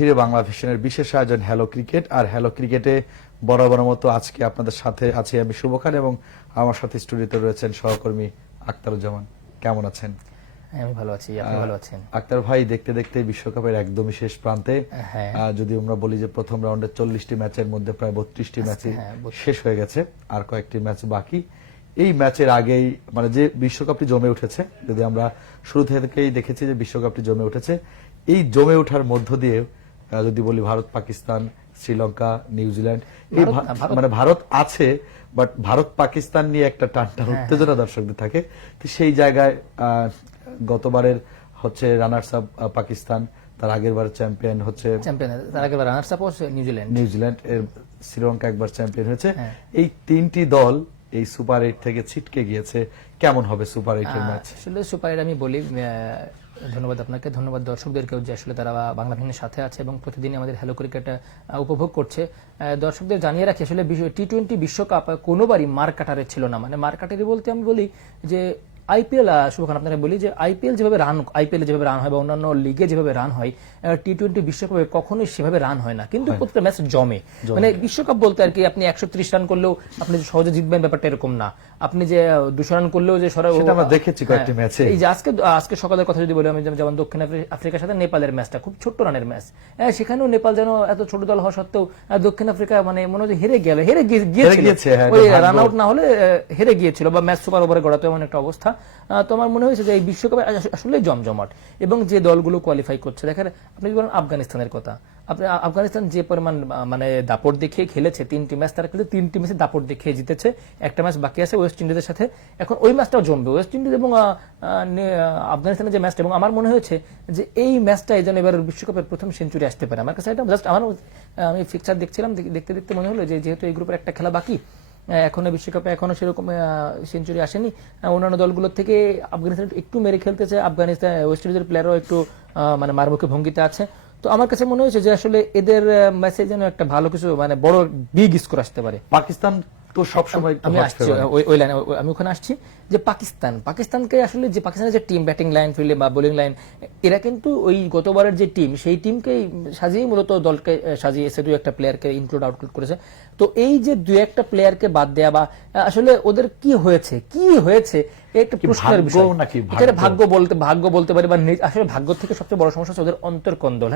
ঘিরে বাংলা ভিশনের বিশেষ আয়োজন হ্যালো ক্রিকেট। আর হ্যালো ক্রিকেটে বরাবর মতো আজকে আপনাদের সাথে আছি আমি শুভ খান এবং আমার সাথে স্টুডিওতে রয়েছেন সহকর্মী আখতারুজ্জামান। কেমন আছেন? আমি ভালো আছি, আপনি ভালো আছেন? আখতার ভাই, দেখতে দেখতে বিশ্বকাপের একদমই শেষ প্রান্তে। যদি আমরা বলি যে প্রথম রাউন্ডে 40টি ম্যাচের মধ্যে প্রায় 32টি ম্যাচই শেষ হয়ে গেছে, আর কয়েকটি ম্যাচ বাকি। এই ম্যাচের আগেই মানে যে বিশ্বকাপটি জমে উঠেছে, যদি আমরা শুরু থেকেই দেখেছি যে বিশ্বকাপটি জমে উঠেছে, এই জমে ওঠার মধ্য দিয়ে যদি বলি ভারত, পাকিস্তান, শ্রীলঙ্কা, নিউজিল্যান্ড, এই মানে ভারত আছে, বাট ভারত পাকিস্তান নিয়ে একটা টানটান উত্তেজনা দর্শকদের থাকে। তো সেই জায়গায় গতবারের হচ্ছে রানার্স আপ পাকিস্তান, তার আগের বার চ্যাম্পিয়ন হচ্ছে নিউজিল্যান্ড, এর শ্রীলঙ্কা একবার চ্যাম্পিয়ন হয়েছে। এই তিনটি দল এই সুপার 8 থেকে ছিটকে গিয়েছে। কেমন হবে সুপার 8 এর ম্যাচ? আসলে সুপার 8 আমি বলি, ধন্যবাদ আপনাকে, ধন্যবাদ দর্শকদেরকেও যে আসলে তারা বাংলা ভিশনের সাথে আছে এবং প্রতিদিন আমাদের হ্যালো ক্রিকেট উপভোগ করছে। দর্শকদের জানিয়ে রাখি, আসলে টি-20 বিশ্বকাপ কোনোবারই মার কাটারে ছিল না। মানে মার কাটারি বলতে আমি বলি যে আইপিএল, শুভখান আপনারা বলি যে আইপিএল যেভাবে রান হয় বা অন্যান্য লিগে যেভাবে রান হয়, টি-20 বিশ্বকাপে কখনোই সেভাবে রান হয় না, কিন্তু প্রত্যেকটা ম্যাচ জমে। মানে বিশ্বকাপ বলতে আর কি, আপনি 130 রান করলেও আপনি সহজে জিতবেন ব্যাপারটা এরকম না। আপনি যে 200 রান করলেও যে সেটা আমরা দেখেছি কয়েকটি ম্যাচে। এই যে আজকে সকালের কথা যদি বলি আমি, যেমন দক্ষিণ আফ্রিকার সাথে নেপালের ম্যাচটা খুব ছোট্ট রানের ম্যাচ, সেখানেও নেপাল যেন এত ছোট দল হওয়া সত্ত্বেও দক্ষিণ আফ্রিকা মানে মনে হয় হেরে গিয়েছিল, ওই রান আউট না হলে হেরে গিয়েছিল, বা ম্যাচ সুপার ওভারে গড়াতো এমন একটা অবস্থা। তো আমার মনে হয়েছে যে এই বিশ্বকাপে আসলে জমজমাট, এবং যে দলগুলো কোয়ালিফাই করছে, দেখেন আপনি বলেন আফগানিস্তানের কথা, আপনি আফগানিস্তান যে পরিমাণ মানে দাপট দেখিয়ে খেলেছে, 3টি ম্যাচ তারা কিন্তু 3টি ম্যাচে দাপট দেখিয়ে জিতেছে। একটা ম্যাচ বাকি আছে ওয়েস্ট ইন্ডিজের সাথে, এখন ওই ম্যাচটাও জমবে, ওয়েস্ট ইন্ডিজ এবং আফগানিস্তানের যে ম্যাচটা। এবং আমার মনে হয়েছে যে এই ম্যাচটা এই জন্য এবার বিশ্বকাপের প্রথম সেঞ্চুরি আসতে পারে। আমার কাছে এটা জাস্ট আমি ফিক্সার দেখছিলাম, দেখতে দেখতে মনে হলো যে যেহেতু এই গ্রুপের একটা খেলা বাকি, এখনো বিশ্বকাপে এখনো সেরকম সেঞ্চুরি আসেনি। অন্যান্য দলগুলোর থেকে আফগানিস্তান একটু মেরে খেলতেছে, আফগানিস্তান ওয়েস্ট ইন্ডিজের প্লেয়ারও একটু মানে মারমুখী ভঙ্গিতে আছে। তো আমার কাছে মনে হয়েছে যে আসলে এদের ম্যাচে যেন একটা ভালো কিছু মানে বড় বিগ স্কোর আসতে পারে। পাকিস্তান তো সবসময়, আমি আসছি ওই লাইনে, আমি ওখানে আসছি যে পাকিস্তানকে আসলে যে পাকিস্তানের যে টিম, ব্যাটিং লাইন, ফিল্ডিং বা বোলিং লাইন, এরা কিন্তু ওই গতবারের যে টিম সেই টিমকেই সাজিয়ে মূলত দলকে সাজিয়েছে, 2-1 প্লেয়ারকে ইনক্লুড আউটক্লুড করেছে। তো এই যে 2-1 প্লেয়ারকে বাদ দেয়া বা আসলে ওদের কি হয়েছে একটা প্রশ্নের বিষয় নাকি, ভাগ্য বলতে পারি, বা আসলে ভাগ্য থেকে সবচেয়ে বড় সমস্যা হচ্ছে ওদের অন্তর্কন্দল।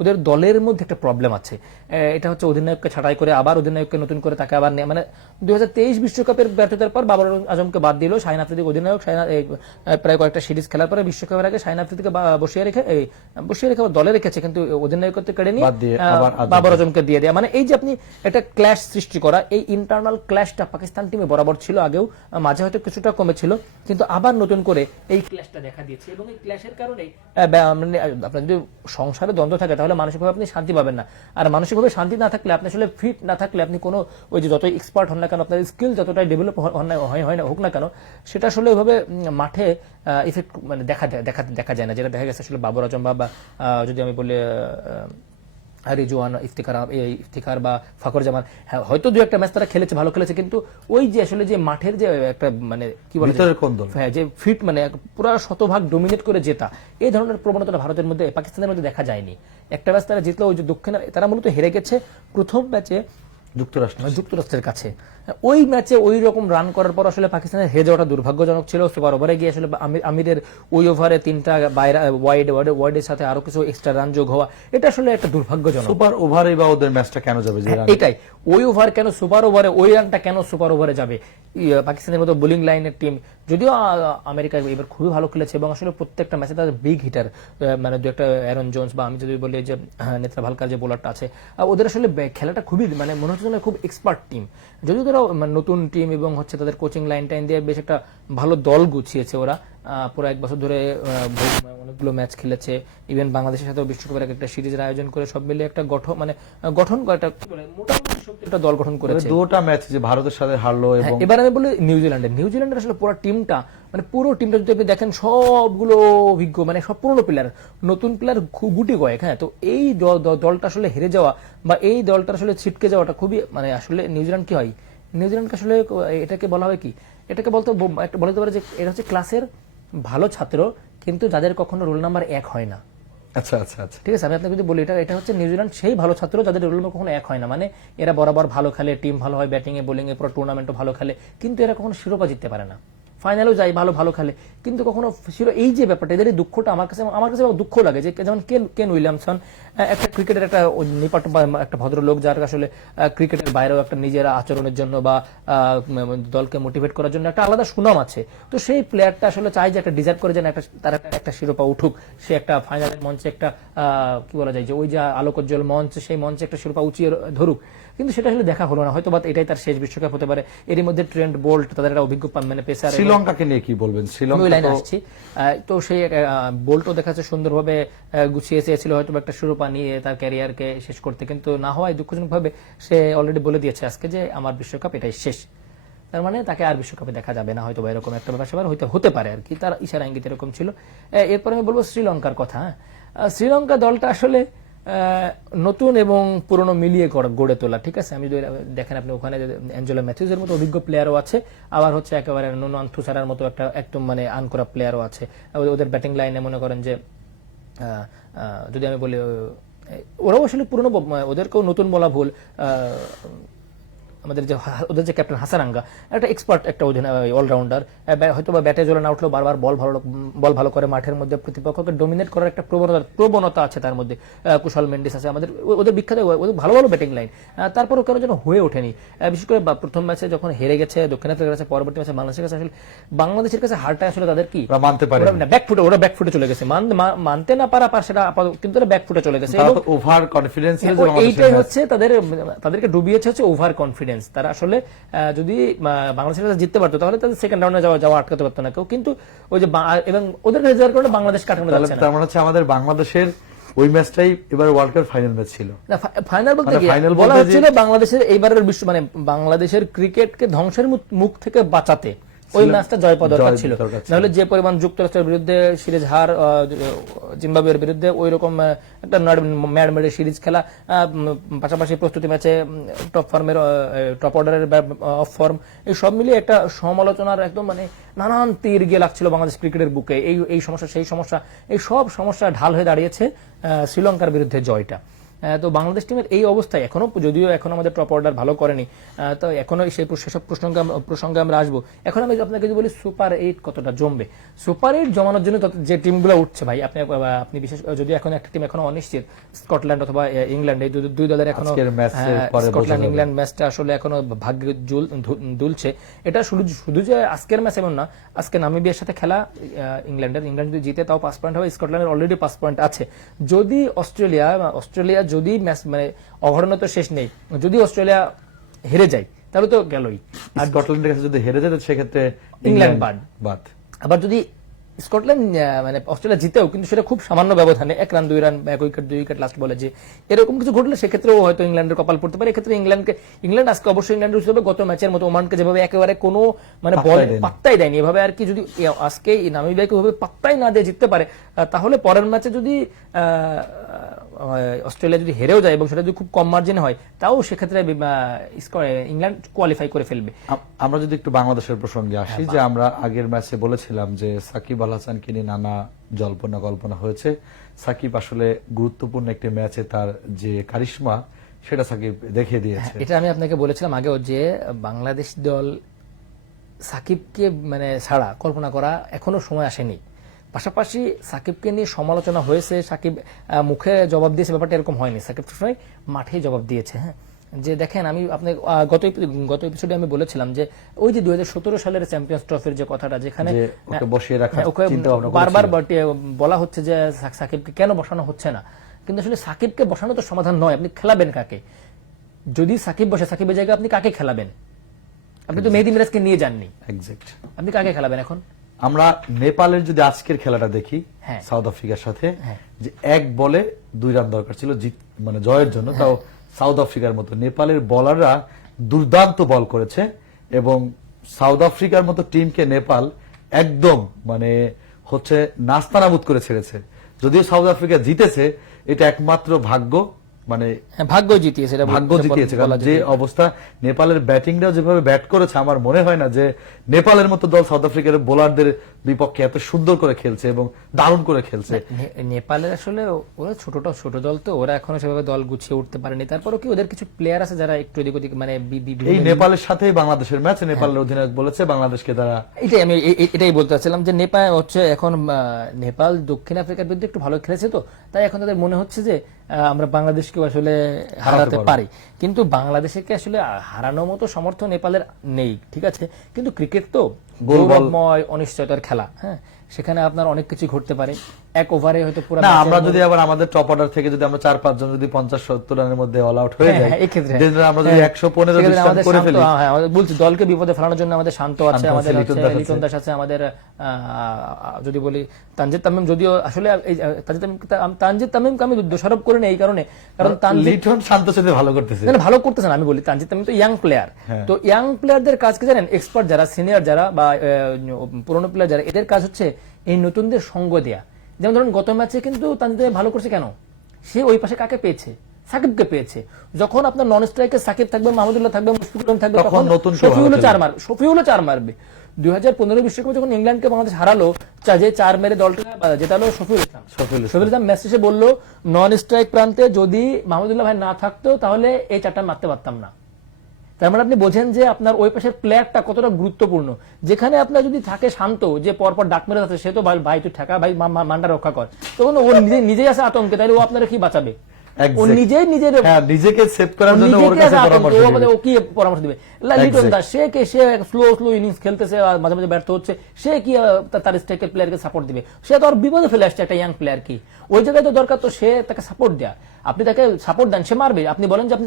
ওদের দলের মধ্যে একটা প্রবলেম আছে, এটা হচ্ছে অধিনায়ককে ছাঁটাই করে আবার অধিনায়ককে নতুন করে তাকে আবার মানে 2023 বিশ্বকাপের ব্যর্থতার পর বাবর আজমকে বাদ দিল শাহিন আফ্রিদি অধিনায়ক, প্রায় কয়েকটা সিরিজ খেলার পরে বিশ্বকাপের আগে শাহিন আফ্রিদিকে বসিয়ে রেখে দলে রেখেছে, কিন্তু অধিনায়কত্ব কেড়ে নিয়ে বাবর আজমকে দিয়ে দেয়া। মানে এই যে আপনি একটা ক্ল্যাশ সৃষ্টি করা, এই ইন্টারনাল ক্ল্যাশটা পাকিস্তান টিমে বরাবর ছিল, আগেও মাঝে হয়তো কিছুটা কমেছিল, কিন্তু আবার নতুন করে এই ক্ল্যাশটা দেখা দিয়েছে। এবং এই ক্ল্যাশের কারণে আপনার যদি সংসারে দ্বন্দ্ব থাকে তাহলে মানসিকভাবে আপনি শান্তি পাবেন না, আর মানসিকভাবে শান্তি না থাকলে, আপনি আসলে ফিট না থাকলে, আপনি কোনো ওই যে যতই এক্সপার্ট হন না কেন, আপনার স্কিল যতটাই ডেভেলপ হোক না কেন, সেটা আসলে ওইভাবে মাঠে ইফেক্ট মানে দেখা যায় না, যেটা দেখা গেছে আসলে বাবর আজম বা যদি আমি বলি রিজওয়ান, ইফতিখার বা ফাকর জামান, হয়তো 2-1 ম্যাচ তারা খেলেছে, ভালো খেলেছে, কিন্তু ওই যে আসলে যে মাঠের যে একটা মানে কি বলে যে ফিট মানে পুরো শতভাগ ডোমিনেট করে জেতা, এই ধরনের প্রবণতাটা ভারতের মধ্যে, পাকিস্তানের মধ্যে দেখা যায়নি। একটা ম্যাচ তারা জিতলো, ওই যে তারা মূলত হেরে গেছে প্রথম ম্যাচে যুক্তরাষ্ট্রের কাছে। ওই ম্যাচে ওই রকম রান করার পর আসলে পাকিস্তানের হেরে যাওয়াটা দুর্ভাগ্যজনক ছিল। সুপার ওভারে গিয়ে আসলে আমিরের ওই ওভারে 3টা ওয়াইডের সাথে আরো কিছু এক্সট্রা রান যোগ হওয়া, এটা আসলে একটা দুর্ভাগ্যজনক। সুপার ওভারে বা ওদের ম্যাচটা কেন যাবে, এটাই ওই ওভার কেন সুপার ওভারে, ওই রানটা কেন সুপার ওভারে যাবে? পাকিস্তানের মতো বোলিং লাইনের টিম, যদিও আমেরিকা এবার খুবই ভালো খেলেছে এবং আসলে প্রত্যেকটা ম্যাচে তাদের বিগ হিটার, মানে 2-1 অ্যারন জোন্স বা আমি যদি বলি যে নেত্রা ভালকার যে বোলারটা আছে, ওদের আসলে খেলাটা খুবই মানে মনে হচ্ছে খুব এক্সপার্ট টিম। যদিও তারা নতুন টিম এবং হচ্ছে তাদের কোচিং লাইন দিয়ে বেশ একটা ভালো দল গুছিয়েছে ওরা, পুরো 1 বছর ধরে অনেকগুলো ম্যাচ খেলেছে, ইভেন বাংলাদেশের সাথে বিশ্বকাপের একটা সিরিজের আয়োজন করে সব মিলে একটা গঠন মোটামুটি একটা দল গঠন করেছে। 2টা ম্যাচ যে ভারতের সাথে হারলো, এবং এবার আমি বলি নিউজিল্যান্ডের আসলে পুরো টিমটা যদি আপনি দেখেন, সবগুলো অভিজ্ঞ, মানে সব পুরনো প্লেয়ার, নতুন প্লেয়ার গুটি কয়েক। তো এই দলটা আসলে হেরে যাওয়া বা এই দলটা আসলে ছিটকে যাওয়াটা খুবই মানে আসলে নিউজিল্যান্ড কি হয়, নিউজিল্যান্ডকে আসলে এটাকে বলা হয় কি, এটাকে বলতে পারে যে এটা হচ্ছে ক্লাসের ভালো ছাত্র, কিন্তু যাদের কখনো রোল নাম্বার 1 হয় না। আচ্ছা আচ্ছা আচ্ছা, ঠিক আছে। আমি আপনাকে যদি বলি এটা হচ্ছে নিউজিল্যান্ড সেই ভালো ছাত্র যাদের রোল কখনো এক হয় না, মানে এরা বরাবর ভালো খেলে, টিম ভালো হয়, ব্যাটিং এ বোলিং এ পুরো টুর্নামেন্টও ভালো খেলে, কিন্তু এরা কখনো শিরোপা জিততে পারে না। ফাইনালেও যায়, ভালো ভালো খেলে, কিন্তু কখনো এই যে ব্যাপারটা, এদের এই দুঃখটা আমার কাছে দুঃখ লাগে। যে যেমন কেন উইলিয়ামসন, একটা ক্রিকেটের একটা নিপাট একটা ভদ্রলোক, যার আসলে ক্রিকেটের বাইরেও একটা নিজের আচরণের জন্য বা দলকে মোটিভেট করার জন্য একটা আলাদা সুনাম আছে। তো সেই প্লেয়ারটা আসলে চাই যে একটা ডিজার্ভ করে যেন তার একটা শিরোপা উঠুক, সে একটা ফাইনালের মঞ্চে একটা কি বলা যায় যে ওই যে আলোকোজ্জ্বল মঞ্চ, সেই মঞ্চে একটা শিরোপা উঁচিয়ে ধরুক, কিন্তু সেটা আসলে দেখা হলো না। হয়তো বা এটাই তার শেষ বিশ্বকাপ হতে পারে। এরই মধ্যে ট্রেন্ট বোল্ট, তাদের একটা অভিজ্ঞ মানে পেসার। শ্রীলঙ্কাকে নিয়ে কি বলবেন? শ্রীলঙ্কা লাইনে আসছি। তো সেই বোল্টও দেখা যাচ্ছে সুন্দরভাবে গুছিয়ে চেয়েছিল হয়তো একটা শিরোপা নিয়ে তার ক্যারিয়ারকে শেষ করতে, কিন্তু না হওয়ায় দুঃখজনকভাবে সে অলরেডি বলে দিয়েছে আজকে যে আমার বিশ্বকাপ এটাই শেষ। তার মানে তাকে আর বিশ্বকাপে দেখা যাবে না, হয়তো বা এরকম একটা ব্যাপার হয়তো হতে পারে আর কি, তার ইশারা ইঙ্গিত এরকম ছিল। এরপর আমি বলবো শ্রীলঙ্কার কথা। শ্রীলঙ্কা দলটা আসলে নতুন এবং পুরনো মিলিয়ে গড়ে তোলা, ঠিক আছে। আমি যদি দেখেন আপনি ওখানে অ্যাঞ্জেলো ম্যাথিউজের মতো অভিজ্ঞ প্লেয়ারও আছে, আবার হচ্ছে একেবারে নুনো আন্থুসারার মতো একটা একদম মানে আনকরা প্লেয়ারও আছে। ওদের ব্যাটিং লাইনে মনে করেন যে যদি আমি বলি ওরাও আসলে পুরনো, ওদেরকেও নতুন বলা ভুল। আমাদের যে ওদের যে ক্যাপ্টেন হাসারাঙ্গা একটা এক্সপার্ট, একটা অলরাউন্ডার, হয়তো বা ব্যাটে জলে না উঠলেও বারবার বল ভালো করে মাঠের মধ্যে প্রতিপক্ষকে ডোমিনেট করার একটা প্রবণতা আছে তার মধ্যে। কুশল মেন্ডিস আছে আমাদের, ওদের বিখ্যাত, ওদের ভালো ভালো ব্যাটিং লাইন, তারপরও কেন যেন হয়ে ওঠেনি। বিশেষ করে প্রথম ম্যাচে যখন হেরে গেছে দক্ষিণ আফ্রিকার কাছে, পরবর্তী ম্যাচে বাংলাদেশের কাছে, আসলে বাংলাদেশের কাছে হারটা আসলে তাদের কি মানতে পারে না, ওরা ব্যাকফুটে চলে গেছে, মানতে না পারা সেটা কিন্তু ওরা ব্যাকফুটে চলে গেছে। ওভার কনফিডেন্স, এইটাই হচ্ছে তাদেরকে ডুবিয়েছে হচ্ছে ওভার কনফিডেন্স। তারা আসলে যদি বাংলাদেশের কাছে জিততে পারতো তাহলে তাদের সেকেন্ড রাউন্ডে যাওয়া আটকাতে পারতো না কেউ, কিন্তু ওই যে এবং ওদের কাছে যাওয়ার কারণে বাংলাদেশ কাটানো যাচ্ছে না। তার মানে হচ্ছে আমাদের বাংলাদেশের ওই ম্যাচটাই এবার ওয়ার্ল্ড কাপ ফাইনাল ম্যাচ ছিল। ফাইনাল বলতে কি বলা হচ্ছিল বাংলাদেশের এইবারের বিশ্ব মানে বাংলাদেশের ক্রিকেটকে ধ্বংসের মুখ থেকে বাঁচাতে ওই ম্যাচটা জয় পাওয়া দরকার ছিল। নাহলে যে পরিমাণ যুক্তরাষ্ট্রের বিরুদ্ধে সিরিজ হার, জিম্বাবুয়ের বিরুদ্ধে ওই রকম একটা ম্যাড মেডে সিরিজ খেলা, পাশাপাশি প্রস্তুতি ম্যাচে টপ অর্ডারের অফ ফর্ম, এই সব মিলিয়ে একটা সমালোচনার একদম মানে নানান তীর গিয়ে লাগছিল বাংলাদেশ ক্রিকেটের বুকে। এই সমস্যা সেই সমস্যা, এই সব সমস্যা ঢাল হয়ে দাঁড়িয়েছে শ্রীলঙ্কার বিরুদ্ধে জয়টা। তো বাংলাদেশ টিমের এই অবস্থায় এখনো, যদিও এখন আমাদের টপ অর্ডার ভালো করেনি, তো এখনো সেসব প্রসঙ্গে আমরা আসবো। এখন আমি আপনাকে যদি বলি সুপার 8 কতটা জমবে, সুপার 8 জমানোর জন্য যে টিমগুলো উঠছে ভাই, আপনি বিশেষ যদি এখন একটা টিম এখনো অনিশ্চিত, স্কটল্যান্ড অথবা ইংল্যান্ড, এই দুই দলের এখনো স্কটল্যান্ড ইংল্যান্ড ম্যাচটা আসলে এখনো ভাগ্যে দুলছে। এটা শুধু যে আজকের ম্যাচ এমন না, আজকে নামিবিয়ার সাথে খেলা ইংল্যান্ড যদি জিতে তাও 5 পয়েন্ট হবে, স্কটল্যান্ডের অলরেডি 5 পয়েন্ট আছে। যদি অস্ট্রেলিয়া যদি ম্যাচ মানে অঘটনের তো শেষ নেই, যদি অস্ট্রেলিয়া হেরে যায় তাহলে তো গেলই, আর স্কটল্যান্ডের কাছে যদি হেরে যায় সেক্ষেত্রে ইংল্যান্ড বাদ। আবার যদি স্কটল্যান্ড মানে অস্ট্রেলিয়া জিতেও কিন্তু সেটা খুব সামান্য ব্যবধানে, 1 run 2 run, 1 wicket 2 wicket last বলে, যে এরকম কিছু ঘটলে সেক্ষেত্রেও হয়তো ইংল্যান্ডের কপাল পড়তে পারে। এক্ষেত্রে ইংল্যান্ড আজকে অবশ্যই ইংল্যান্ডের হিসেবে গত ম্যাচের মতো ওমানকে যেভাবে একেবারে কোনো মানে বল পাত্তাই দেয়নি, এভাবে আর কি যদি আজকে নামিবিয়াকে ওভাবে পাত্তাই না দিয়ে জিততে পারে, তাহলে পরের ম্যাচে যদি অস্ট্রেলিয়া যদি হেরেও যায় এবং সেটা যদি খুব কম মার্জিনে হয়, তাও সেক্ষেত্রে ইংল্যান্ড কোয়ালিফাই করে ফেলবে। আমরা যদি একটু বাংলাদেশের প্রসঙ্গে আসি, যে আমরা আগের ম্যাচে বলেছিলাম যে সাকিব আল হাসানকে নিয়ে নানা জল্পনা কল্পনা হয়েছে। সাকিব আসলে গুরুত্বপূর্ণ একটি ম্যাচে তার যে কারিশমা সেটা সাকিব দেখিয়ে দিয়েছে। এটা আমি আপনাকে বলেছিলাম আগেও যে বাংলাদেশ দল সাকিবকে মানে ছাড়া কল্পনা করা এখনো সময় আসেনি। পাশাপাশি সাকিবকে নিয়ে সমালোচনা হয়েছে, সাকিব মুখে জবাব দিয়েছে, ব্যাপারটা এরকম হয়নি। সাকিব সবসময় মাঠেই জবাব দিয়েছে। হ্যাঁ, যে দেখেন আমি আপনি গত এপিসোডে আমি বলেছিলাম যে ওই যে 2017 সালের চ্যাম্পিয়ন্স ট্রফির যে কথাটা, যেখানে বারবার বলা হচ্ছে যে সাকিবকে কেন বসানো হচ্ছে না, কিন্তু আসলে সাকিবকে বসানো তো সমাধান নয়। আপনি খেলাবেন কাকে? যদি সাকিব বসে, সাকিবের জায়গায় আপনি কাকে খেলাবেন? আপনি তো মেহেদী মিরাজকে নিয়ে যাননি, আপনি কাকে খেলাবেন এখন? আমরা নেপালের যদি আজকের খেলাটা দেখি সাউথ আফ্রিকার সাথে, যে 1 বলে 2 রান দরকার ছিল মানে জয়ের জন্য, তাও সাউথ আফ্রিকার মতো নেপালের বোলাররা দুর্দান্ত বল করেছে এবং সাউথ আফ্রিকার মতো টিমকে নেপাল একদম মানে হচ্ছে নাস্তানাবুদ করে ছেড়েছে। যদিও সাউথ আফ্রিকা জিতেছে, এটা একমাত্র ভাগ্য, মানে ভাগ্য জিতিয়েছে, কারণ যে অবস্থা নেপালের ব্যাটিংটাও যেভাবে ব্যাট করেছে, আমার মনে হয় না যে নেপালের মতো দল সাউথ আফ্রিকার বোলারদের বিপক্ষে এত সুন্দর করে খেলছে এবং দারুণ করে খেলছে। নেপালের আসলে ওরা ছোট দল, তো ওরা এখনো সেভাবে দল গুছিয়ে উঠতে পারেনি। তারপরও কি ওদের কিছু প্লেয়ার আছে যারা একটু এদিক ওদিক মানে এই নেপালের সাথেই বাংলাদেশের ম্যাচ, নেপালের অধিনায়ক বলেছে বাংলাদেশকে তারা, এটাই বলতে চাচ্ছিলাম যে নেপাল হচ্ছে এখন নেপাল দক্ষিণ আফ্রিকার বিরুদ্ধে একটু ভালো খেলেছে, তো তাই এখন তাদের মনে হচ্ছে যে আমরা বাংলাদেশকে আসলে হারাতে পারি। কিন্তু বাংলাদেশকে আসলে হারানোর মতো সামর্থ্য নেপালের নেই, ঠিক আছে, কিন্তু ক্রিকেট তো গৌরবময় অনিশ্চয়তার খেলা। হ্যাঁ, সেখানে আপনার অনেক কিছু ঘটতে পারে। এক ওভারে হয়তো পুরো না, আমরা যদি আবার আমাদের টপ অর্ডার থেকে যদি আমরা 4-5 জন যদি 50-70 রানের মধ্যে অল আউট হয়ে যায়, এই ক্ষেত্রে আমরা যদি 115 রান করে ফেলি, হ্যাঁ আমাদের বলছি দলকে বিপদে ফেলানোর জন্য আমাদের শান্ত আছে, আমাদের লিটন দাস আছে, আমাদের যদি বলি তানজিদ তামিম, যদিও আসলে তানজিদ তামিমকে আমি দোষারোপ করি না এই কারণে, কারণ লিটন শান্তর সাথে ভালো করতেছে, ভালো করতেছেন। আমি বলি তানজিদ তামিম তো ইয়াং প্লেয়ার, তো ইয়াং প্লেয়ারদের কাজ কি জানেন, এক্সপার্ট যারা, সিনিয়র যারা বা পুরনো প্লেয়ার যারা, এদের কাজ হচ্ছে এই নতুনদের সঙ্গ দেয়া। যেমন ধরুন গত ম্যাচে কিন্তু তানজিদ ভালো করছে কেন, সে ওই পাশে কাকে পেয়েছে, সাকিবকে পেয়েছে। যখন আপনার নন স্ট্রাইকে সাকিব থাকবে, মাহমুদুল্লাহ থাকবে, মুশফিকুর রহিম থাকবে, তখন শফিউলও 4 মারবে। 2015 বিশ্বকাপে যখন ইংল্যান্ডকে বাংলাদেশ হারালো, যে 4 মেরে দলটা জেতালো শফিউল ইসলাম ম্যাচ শেষে বললো, নন স্ট্রাইক প্রান্তে যদি মাহমুদুল্লাহ ভাই না থাকতো তাহলে এই 4টা মারতে পারতাম না। তার মানে আপনি বোঝেন যে আপনার ওই পাশের প্লেয়ারটা কতটা গুরুত্বপূর্ণ। যেখানে আপনার যদি থাকে শান্ত, যে পরপর ডাক মেরে যাচ্ছে, সে তো ভাই তুই ঠেকা, ভাই মানটা রক্ষা কর, তখন ও নিজেই আছে আতঙ্কে, তাইলে ও আপনারা কি বাঁচাবে, ও নিজেকে সেভ করার জন্য ওর কাছে পরামর্শ দিবে। লিটন দাস সে স্লো ইনিংস খেলতেছে, মাঝে মাঝে ব্যর্থ হচ্ছে, সে কি তার স্ট্রাইকের প্লেয়ারকে সাপোর্ট দিবে? সে তো আর বিপদে ফেলে আসছে একটা ইয়াং প্লেয়ার, কি ওই জায়গায় তো দরকার তো সে তাকে সাপোর্ট দেয়া। আপনি তাকে সাপোর্ট দেন, সে মারবে। আপনি বলেন যে আপনি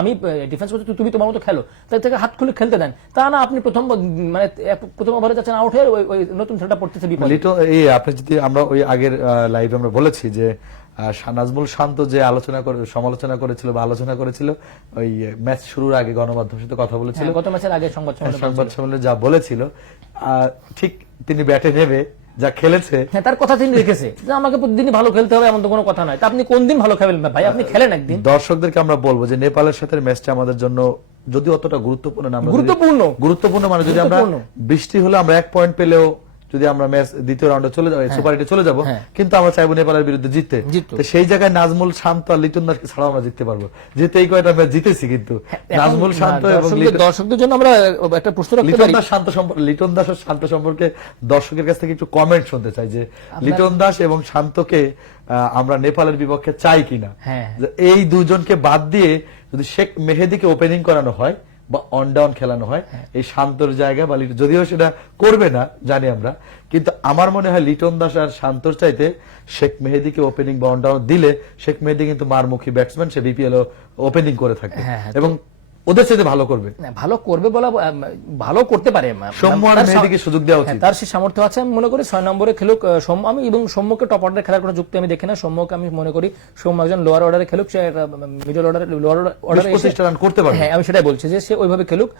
আমি ডিফেন্স করতে, তুমি তোমার মতো খেলো, তাকে হাত খুলে খেলতে দেন, তা না আপনি প্রথম ওভারে যাচ্ছেন আউট হয়ে ওই নতুন খেলাটা পড়তেছে বিপদে। আপনি যদি আমরা ওই আগের লাইভে আমরা বলেছি যে নাজমুল শান্ত যে সমালোচনা করেছিল বা আলোচনা করেছিল ওই ম্যাচ শুরুর আগে গণমাধ্যমের সাথে কথা বলেছিল, গত ম্যাচের আগে সংবাদ সম্মেলনে যা বলেছিল, ঠিক তিনি ব্যাটে নেমে যা খেলেছে, হ্যাঁ তার কথা তিনি রেখেছে যে আমাকে প্রতিদিনই ভালো খেলতে হবে, এমন তো কোনো কথা নয়। তা আপনি কোন দিন ভালো খেলবেন ভাই, আপনি খেলেন একদিন। দর্শকদেরকে আমরা বলবো যে নেপালের সাথে ম্যাচটা আমাদের জন্য যদি অতটা গুরুত্বপূর্ণ না, গুরুত্বপূর্ণ মানে যদি আমরা বৃষ্টি হলে আমরা 1 পয়েন্ট পেলেও যদি আমরা ম্যাচ দ্বিতীয় রাউন্ডে চলে যাবো, সুপার এইটে চলে যাবো, কিন্তু আমরা চাইবো নেপালের বিরুদ্ধে জিততে। সেই জায়গায় নাজমুল শান্ত আর লিটন দাসকে ছাড়াও আমরা জিততে পারবো, যেতে এই কয়টা ম্যাচ জিতেছি। কিন্তু নাজমুল শান্ত এবং দর্শকদের জন্য আমরা একটা প্রশ্ন রাখতে পারি, লিটন দাস ও শান্ত সম্পর্কে দর্শকের কাছ থেকে একটু কমেন্ট শুনতে চাই যে লিটন দাস এবং শান্তকে আমরা নেপালের বিপক্ষে চাই কিনা। এই দুজনকে বাদ দিয়ে যদি শেখ মেহেদীকে ওপেনিং করানো হয় বা অন ডাউন খেলানো হয় এই শান্তর জায়গায়, বা যদিও সেটা করবে না জানি আমরা, কিন্তু আমার মনে হয় লিটন দাস আর শান্তর চাইতে শেখ মেহেদীকে ওপেনিং বা অন ডাউন দিলে, শেখ মেহেদী কিন্তু মারমুখী ব্যাটসম্যান, সে বিপিএল ওপেনিং করে থাকে এবং ওদের সাথে ভালো করবে, বলা ভালো করতে পারে, মেহেদীকে সুযোগ দেওয়া উচিত, তার সে সামর্থ্য আছে। আমি মনে করি 6 নম্বরে খেলুক সৌম্য, আমি এবং সৌম্যকে টপ অর্ডারে খেলার কোনো যুক্তি আমি দেখি না। সৌম্যকে আমি মনে করি সৌম্য একজন লোয়ার অর্ডারে খেলুক, সে মিডল অর্ডারে রান করতে পারে। হ্যাঁ, আমি সেটাই বলছি যে সে ওইভাবে খেলুক,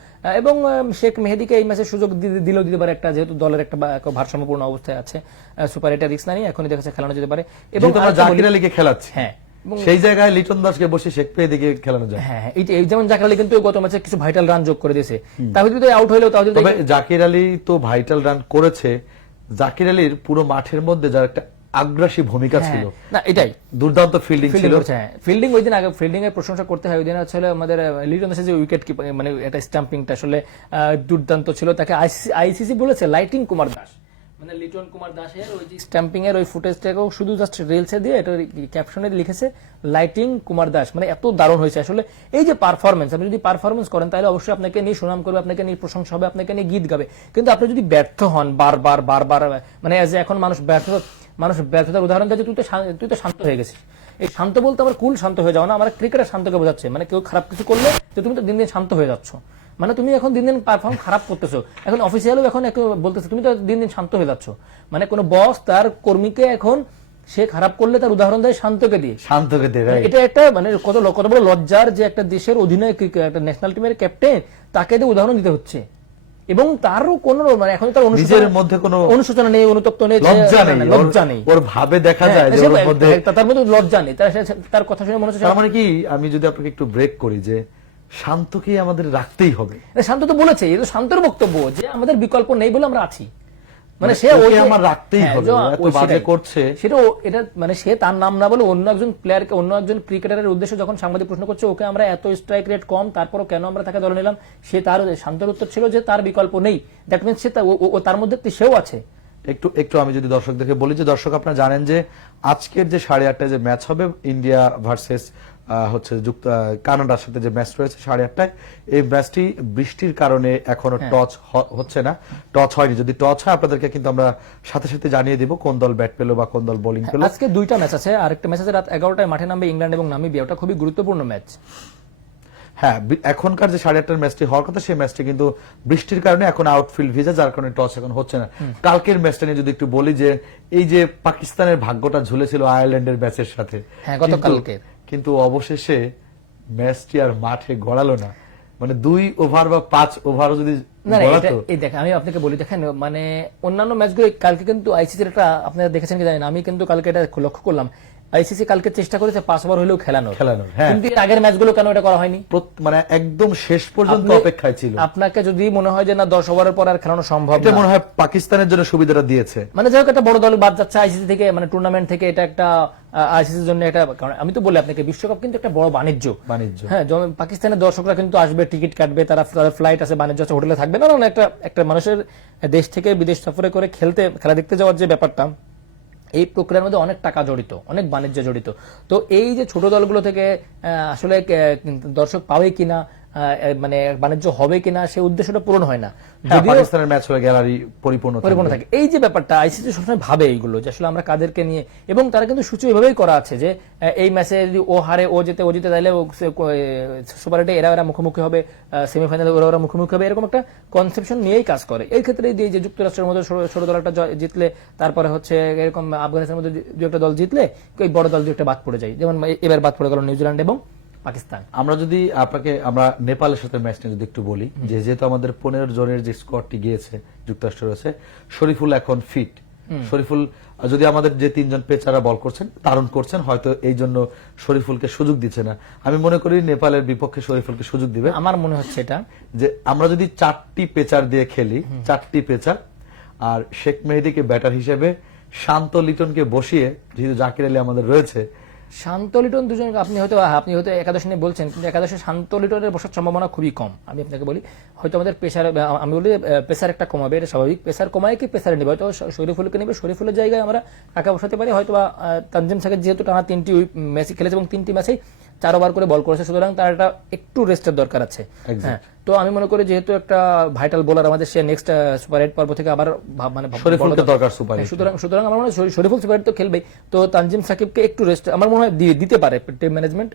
এবং শেখ মেহেদীকে এই ম্যাচে সুযোগ দিলেও দিতে পারে, একটা যেহেতু দলের একটা ভারসাম্যপূর্ণ অবস্থায় আছে, সুপার এইটে রিস্ক না নিয়ে এখনই দেখা যাচ্ছে খেলানো যেতে পারে। এবং জাকির আলীকে খেলাচ্ছে, হ্যাঁ সেই জায়গায় লিটন দাসকে বসে শেখ মেহেদীকে খেলানো যায়। হ্যাঁ, এই যেমন জাকির আলী কিন্তু গত ম্যাচে কিছু ভাইটাল রান যোগ করে দিয়েছে, তাহলে যদি আউট হইলো তাহলে জাকির আলী তো ভাইটাল রান করেছে। জাকির আলীর পুরো মাঠের মধ্যে যার একটা আগ্রাসী ভূমিকা ছিল, না এটাই দুর্দান্ত ফিল্ডিং ছিল। ফিল্ডিং ওই দিন আগে ফিল্ডিং এর প্রশংসা করতে হয়, ওই দিন আসলে আমাদের লিটন দাসের যে উইকেট কিপার মানে এটা স্টাম্পিংটা আসলে দুর্দান্ত ছিল। তাকে আইসিসি বলেছে লাইটিং কুমার দাস, মানে লিটন কুমার দাসের ওই যে স্ট্যাম্পিং এর ওই ফুটেজটাকেও শুধু জাস্ট রিলসে দিয়ে এটা ক্যাপশনে লিখেছে লাইটিং কুমার দাস, মানে এত দারুণ হয়েছে আসলে। এই যে পারফরমেন্স, আপনি যদি পারফরমেন্স করেন তাহলে অবশ্যই আপনাকে নিয়ে সুনাম করবে, আপনাকে নিয়ে প্রশংসা হবে, আপনাকে নিয়ে গীত গাবে। কিন্তু আপনি যদি ব্যর্থ হন বারবার, মানে এখন মানুষ ব্যর্থতার উদাহরণ দেয় যে তুই তো শান্ত হয়ে গেছিস। এই শান্ত বলতে আমার কুল শান্ত হয়ে যাও না, আমার ক্রিকেটের শান্তকে বোঝাচ্ছে, মানে কেউ খারাপ কিছু করলে তুমি তো দিন দিন শান্ত হয়ে যাচ্ছ, মানে তুমি এখন দিন দিন পারফর্ম খারাপ করতেছো। এখন অফিসিয়ালও এখন বলতেছে তুমি তো দিন দিন শান্ত হয়ে যাচ্ছ, মানে কোন বস তার কর্মীকে এখন সে খারাপ করলে তার উদাহরণ দেয় শান্তকে দিয়ে। এটা একটা মানে কত বড় লজ্জার যে একটা দেশের অধিনায়ক, একটা ন্যাশনাল টিমের ক্যাপ্টেন, তাকে দিয়ে উদাহরণ দিতে হচ্ছে, এবং তারও কোন মানে এখন তার নিজের মধ্যে কোনো অনুশোচনা নেই, অনুতপ্ত নেই, লজ্জা নেই, ওর ভাবে দেখা যায় যে ওর মধ্যে তার মধ্যে লজ্জা নেই। তার কথা শুনে মনে হচ্ছে, তার মানে কি, আমি যদি আপনাকে একটু ব্রেক করি, যে শান্তকে আমাদের রাখতেই হবে। শান্ত তো বলেছে, এটা শান্তর বক্তব্য যে আমাদের বিকল্প নেই বলে আমরা আছি। মানে সে ওকে আমার রাখতেই হবে, এত বাজে করছে সেটা এটা মানে সে তার নাম না বলে অন্য একজন প্লেয়ারকে, অন্য একজন ক্রিকেটারের উদ্দেশ্যে যখন সাংবাদিক প্রশ্ন করছে ওকে আমরা এত স্ট্রাইক রেট কম তারপরও কেন আমরা তাকে দলে নিলাম, সে তার শান্তর উত্তর ছিল যে তার বিকল্প নেই। দ্যাট মিনস সে তার মধ্যে সেও আছে। একটু একটু আমি যদি দর্শকদেরকে বলি যে দর্শক আপনারা জানেন যে আজকের যে 8:30টায় যে ম্যাচ হবে ইন্ডিয়া ভার্সেস হচ্ছে কানাডার সাথে যে ম্যাচ রয়েছে 8:30টায়, এই ম্যাচটি বৃষ্টির কারণে এখনো টচ হচ্ছে না, টচ হয়নি। যদি টচ হয় আপনাদেরকে কিন্তু আমরা সাথে সাথে জানিয়ে দিব কোন দল ব্যাট পেলো বা কোন দল বোলিং পেলো। আজকে 2টা ম্যাচ আছে, আরেকটা ম্যাচ আছে রাত 11টায় মাঠে নামবে ইংল্যান্ড এবং নামিবিয়া, ওটা খুবই গুরুত্বপূর্ণ ম্যাচ। হ্যাঁ, এখনকার যে 8:30টার ম্যাচটি হওয়ার কথা সেই ম্যাচটি কিন্তু বৃষ্টির কারণে এখন আউটফিল্ড ভিজা, যার কারণে টস এখন হচ্ছে না। কালকের ম্যাচটা নিয়ে যদি একটু বলি যে এই যে পাকিস্তানের ভাগ্যটা ঝুলেছিল আয়ারল্যান্ডের ম্যাচের সাথে, হ্যাঁ গতকালকে, কিন্তু অবশেষে ম্যাচটি আর মাঠে গড়ালো না। মানে 2 ওভার বা 5 ওভারও যদি গড়াতো। এই দেখেন আমি আপনাকে বলি, দেখেন মানে অন্যান্য ম্যাচগুলো কালকে কিন্তু আইসিসির একটা আপনারা দেখেছেন কি জানেন, আমি কিন্তু কালকে এটা লক্ষ্য করলাম, আইসিসি কালকে চেষ্টা করেছে 5 ওভার হলেও খেলানোর, কিন্তু এর আগের ম্যাচগুলো কেন এটা করা হয়নি? মানে একদম শেষ পর্যন্ত অপেক্ষায় ছিল। আপনাকে যদি মনে হয় যে না 10 ওভারের পর আর খেলানো সম্ভব না, এটা মনে হয় পাকিস্তানের জন্য সুবিধাটা দিয়েছে। মানে যাই হোক একটা বড় দল বাদ যাচ্ছে আইসিসি থেকে, মানে টুর্নামেন্ট থেকে, এটা একটা আইসিসির জন্য একটা, কারণ আমি তো বলি আপনাকে বিশ্বকাপ কিন্তু একটা বড় বাণিজ্য। হ্যাঁ, পাকিস্তানের দর্শকরা কিন্তু আসবে, টিকিট কাটবে, তারা ফ্লাইট আছে, বাণিজ্য আছে, হোটেলে থাকবে না, একটা মানুষের দেশ থেকে বিদেশ সফরে করে খেলা দেখতে যাওয়ার যে ব্যাপারটা, এই প্রক্রিয়ার মধ্যে অনেক টাকা জড়িত, অনেক বাণিজ্য জড়িত। তো এই যে ছোট দলগুলো থেকে আসলে দর্শক পাবে কিনা, মানে বাণিজ্য হবে কিনা, সেই উদ্দেশ্যটা পূরণ হয় না। পাকিস্তানের ম্যাচ হলে গ্যালারি পরিপূর্ণ থাকে। এই যে ব্যাপারটা আইসিসি সবসময় ভাবে এইগুলো যে আসলে আমরা কাদেরকে নিয়ে, এবং তারা কিন্তু সূচি এভাবেই করা আছে যে এই ম্যাচে যদি ও হারে ও জিতে তাইলে সুপার এইটে এরা মুখোমুখি হবে, সেমিফাইনালে ওরা মুখোমুখি হবে, এরকম একটা কনসেপশন নিয়েই কাজ করে। এই ক্ষেত্রে এই যে যুক্তরাষ্ট্রের মধ্যে ছোট দল একটা জিতলে, তারপরে হচ্ছে এরকম আফগানিস্তানের মধ্যে দু একটা দল জিতলে ওই বড় দল দু একটা বাদ পড়ে যায়, যেমন এবার বাদ পড়ে গেল নিউজিল্যান্ড এবং পাকিস্তান। আমরা যদি আমরা নেপালের সাথে ম্যাচ নিয়ে যদি একটু বলি, যেহেতু আমাদের 15 জনের যে স্কোয়াডটি গিয়েছে যুক্তরাষ্ট্র রয়েছে, শরীফুল এখন ফিট। শরীফুল যদি আমাদের যে 3 জন পেচাররা বল করছেন, দারুণ করছেন, হয়তো এই জন্য শরীফুলকে সুযোগ দিচ্ছে না। আমি মনে করি নেপালের বিপক্ষে শরীফুলকে সুযোগ দিবে। আমার মনে হচ্ছে এটা যে আমরা যদি 4টি পেচার দিয়ে খেলি, 4টি পেচার, আর শেখ মেহেদীকে ব্যাটার হিসেবে, শান্ত লিটনকে বসিয়ে, যেহেতু জাকির আলী আমাদের রয়েছে, শান্ত লিটন দুজন, আপনি হয়তো একাদশ নিয়ে বলছেন, কিন্তু একাদশে শান্ত লিটনের বসার সম্ভাবনা খুবই কম। আমি আপনাকে বলি হয়তো আমাদের আমি বলি পেসার একটা কমাবে, এটা স্বাভাবিক। পেসার কমায় কি পেসারে নেবে, হয়তো শরীফুলকে নেবে, শরীফুলের জায়গায় আমরা কাকে বসাতে পারি, হয়তো তানজিম সাকিব যেহেতু টানা 3টি ম্যাচ খেলেছে এবং 3টি ম্যাচেই 4 ওভার করে বল করেছে, সুতরাং তার একটা একটু রেস্টের দরকার আছে। হ্যাঁ, তো আমি মনে করি যেহেতু একটা ভাইটাল বোলার আমাদের, সে নেক্সট সুপার 8 পর্ব থেকে আবার মানে শরীফুলকে দরকার সুপার 8, সুতরাং আমার মনে হয় শরীফুল সুপার 8 তো খেলবেই, তো তানজিম সাকিবকে একটু রেস্ট আমার মনে হয় দিতে পারে টিম ম্যানেজমেন্ট।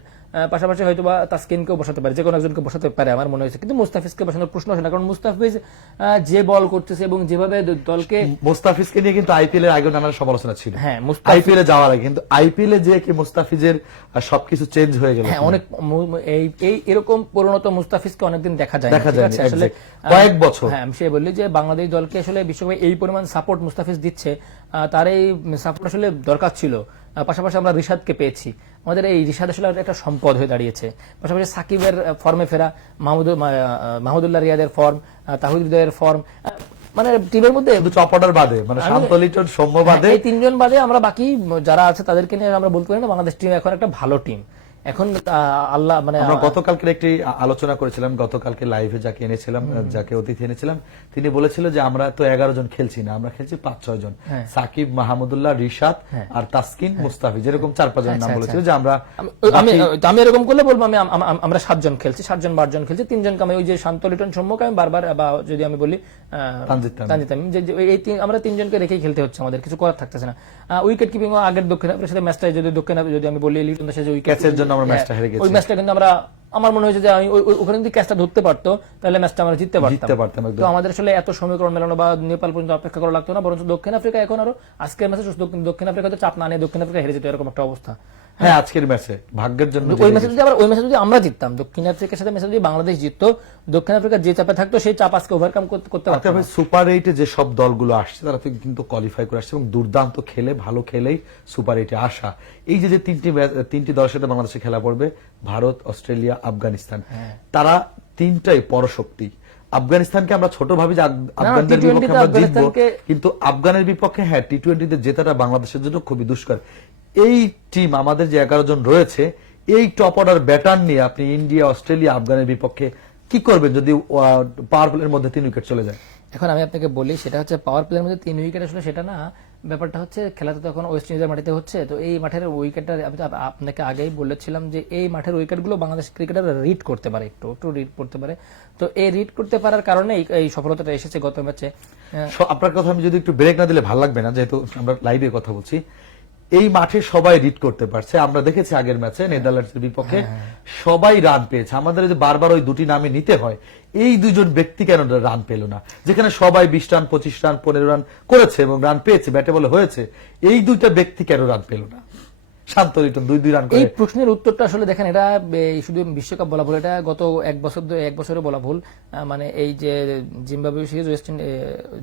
পাশাপাশি হয়তো বা তাসকিনকেও বসাতে পারে, যে কোনো একজনকে বসাতে পারে আমার মনে হয়েছে, কিন্তু মুস্তাফিজকে বসানোর প্রশ্ন আসে না, কারণ মুস্তাফিজ যে বল করতেছে এবং যেভাবে দলকে, মুস্তাফিজকে নিয়ে কিন্তু আইপিএল এর আগে নানা সমালোচনা ছিল। হ্যাঁ, আইপিএল এ যাওয়ার আগে, কিন্তু আইপিএল এ যে কি মুস্তাফিজের সবকিছু চেঞ্জ হয়ে গেল। হ্যাঁ, অনেক এই এরকম পরিণত মুস্তাফিজকে অনেকদিন দেখা যায় আসলে কয়েক বছর। হ্যাঁ, আমি সে বললি যে বাংলাদেশ দলকে আসলে বিশ্বকাপে এই পরিমাণ সাপোর্ট মুস্তাফিজ দিচ্ছে, তার এই সাপোর্ট আসলে দরকার ছিল। পাশাপাশি আমরা রিশাদকে পেয়েছি, আমাদের এই রিশাদ আসলে একটা সম্পদ হয়ে দাঁড়িয়েছে। পাশাপাশি সাকিবের ফর্মে ফেরা, মাহমুদুল্লাহ রিয়াদের ফর্ম, তাহিদ হৃদয়ের ফর্ম, মানে টিমের মধ্যে চপাটার বাদে, মানে শান্ত লিটন, সৌম্য বাদে, এই 3 জন বাদে আমরা বাকি যারা আছে তাদেরকে নিয়ে আমরা বলতে পারি না বাংলাদেশ টিম এখন একটা ভালো টিম। এখন আল্লাহ মানে আমরা গতকালকে একটি আলোচনা করেছিলাম, গতকালকে লাইভে যাকে এনেছিলাম, যাকে অতিথি এনেছিলাম, তিনি বলেছিল যে আমরা তো 11 জন খেলছি না, আমরা খেলছি 5-6 জন, সাকিব, মাহমুদুল্লাহ, রিশাদ আর তাসকিন, মুস্তাফিজ, এরকম 4-5 জনের নাম বলেছিল যে আমরা, আমি এরকম করলে বলবো আমরা 7 জন খেলছি, 7 জন 12 জন খেলছি, 3 জনকে আমি ওই যে শান্ত লিটন সম্মুখ আমি বারবার, বা যদি আমি বলি তানজিদ তামিম, যে আমরা 3 জনকে রেখেই খেলতে হচ্ছে, আমাদের কিছু করার থাকতেছে না। উইকেট কিপিং আগের দক্ষিণ আফ্রিকার সাথে ম্যাচটা যদি আমি বলি লিটনের সাথে উইকেটের জন্য আমরা ম্যাচটা হেরে গেছি, ওই ম্যাচটা কিন্তু আমরা, আমার মনে হয়েছে যে ওখানে যদি ক্যাচটা ধরতে পারতো তাহলে ম্যাচটা আমরা জিততে পারতাম। তো আমাদের আসলে এত সমীকরণ মেলানো বা নেপাল পর্যন্ত অপেক্ষা করা লাগতো না, বরঞ্চ দক্ষিণ আফ্রিকা এখন আরো আজকের ম্যাচে দক্ষিণ আফ্রিকা চাপ না নিয়ে দক্ষিণ আফ্রিকা হেরে যেত, এরকম একটা অবস্থা। হ্যাঁ, আজকের ম্যাচে ভাগ্যের জন্য ওই ম্যাচে যদি আমরা জিততাম, দক্ষিণ আফ্রিকার সাথে ম্যাচে যদি বাংলাদেশ জিততো, দক্ষিণ আফ্রিকা যে চাপে থাকতো সেই চাপ আজকে ওভারকাম করতে পারতো। সুপার 8-এ যে সব দলগুলো আসছে তারা কিন্তু কোয়ালিফাই করে আসছে এবং দুর্দান্ত খেলে, ভালো খেলেই সুপার 8-এ আসা। এই যে 3টি দলের সাথে বাংলাদেশে খেলা পড়বে, ভারত, অস্ট্রেলিয়া, আফগানিস্তান, তারা 3টাই পরশক্তি। আফগানিস্তানকে আমরা ছোট ভাবি যে আফগানদের বিপক্ষে আমরা জিতবো, কিন্তু আফগানের বিপক্ষে হ্যাঁ টি-20 তে জেতাটা বাংলাদেশের জন্য খুবই দুষ্কর। এই টিম আমাদের যে 11 জন রয়েছে, এই টপ অর্ডার ব্যাটার্ন নিয়ে আপনি ইন্ডিয়া, অস্ট্রেলিয়া, আফগানের বিপক্ষে কি করবেন যদি পাওয়ার প্লের মধ্যে 3 উইকেট চলে যায়? এখন আমি আপনাকে বলি, সেটা হচ্ছে পাওয়ার প্লের মধ্যে 3 উইকেট আসলে সেটা না, ব্যাপারটা হচ্ছে খেলাটা তো এখন ওয়েস্ট ইন্ডিজের মাটিতে হচ্ছে। তো এই মাঠের উইকেটটা আমি তো আপনাকে আগেই বলেছিলাম যে এই মাঠের উইকেটগুলো বাংলাদেশ ক্রিকেটাররা রিড করতে পারে, একটু একটু রিড করতে পারে। তো এই রিড করতে পারার কারণে এই সফলতাটা এসেছে গত ম্যাচে। আপনার কথা আমি যদি একটু ব্রেক না দিলে ভালো লাগবে না, যেহেতু আমরা লাইভে কথা বলছি। এই মাঠে সবাই রিড করতে পারছে, আমরা দেখেছি আগের ম্যাচে নেদারল্যান্ডসের বিপক্ষে সবাই রান পেয়েছে। আমাদের যে বারবার ওই দুটি নামে নিতে হয়, এই দুজন ব্যক্তি কেন রান পেল না? যেখানে সবাই 20 রান, 25 রান, 15 রান করেছে এবং রান পেয়েছে, ব্যাটে বলে হয়েছে, এই দুইটা ব্যক্তি কেন রান পেল না? শান্ত লিটন 2 রান করে। এই প্রশ্নের উত্তরটা আসলে দেখেন, এটা শুধু বিশ্বকাপ বলা ভুল, এটা গত এক বছরে বলা ভুল। মানে এই যে জিম্বাবুয়ে সিরিজ, ওয়েস্ট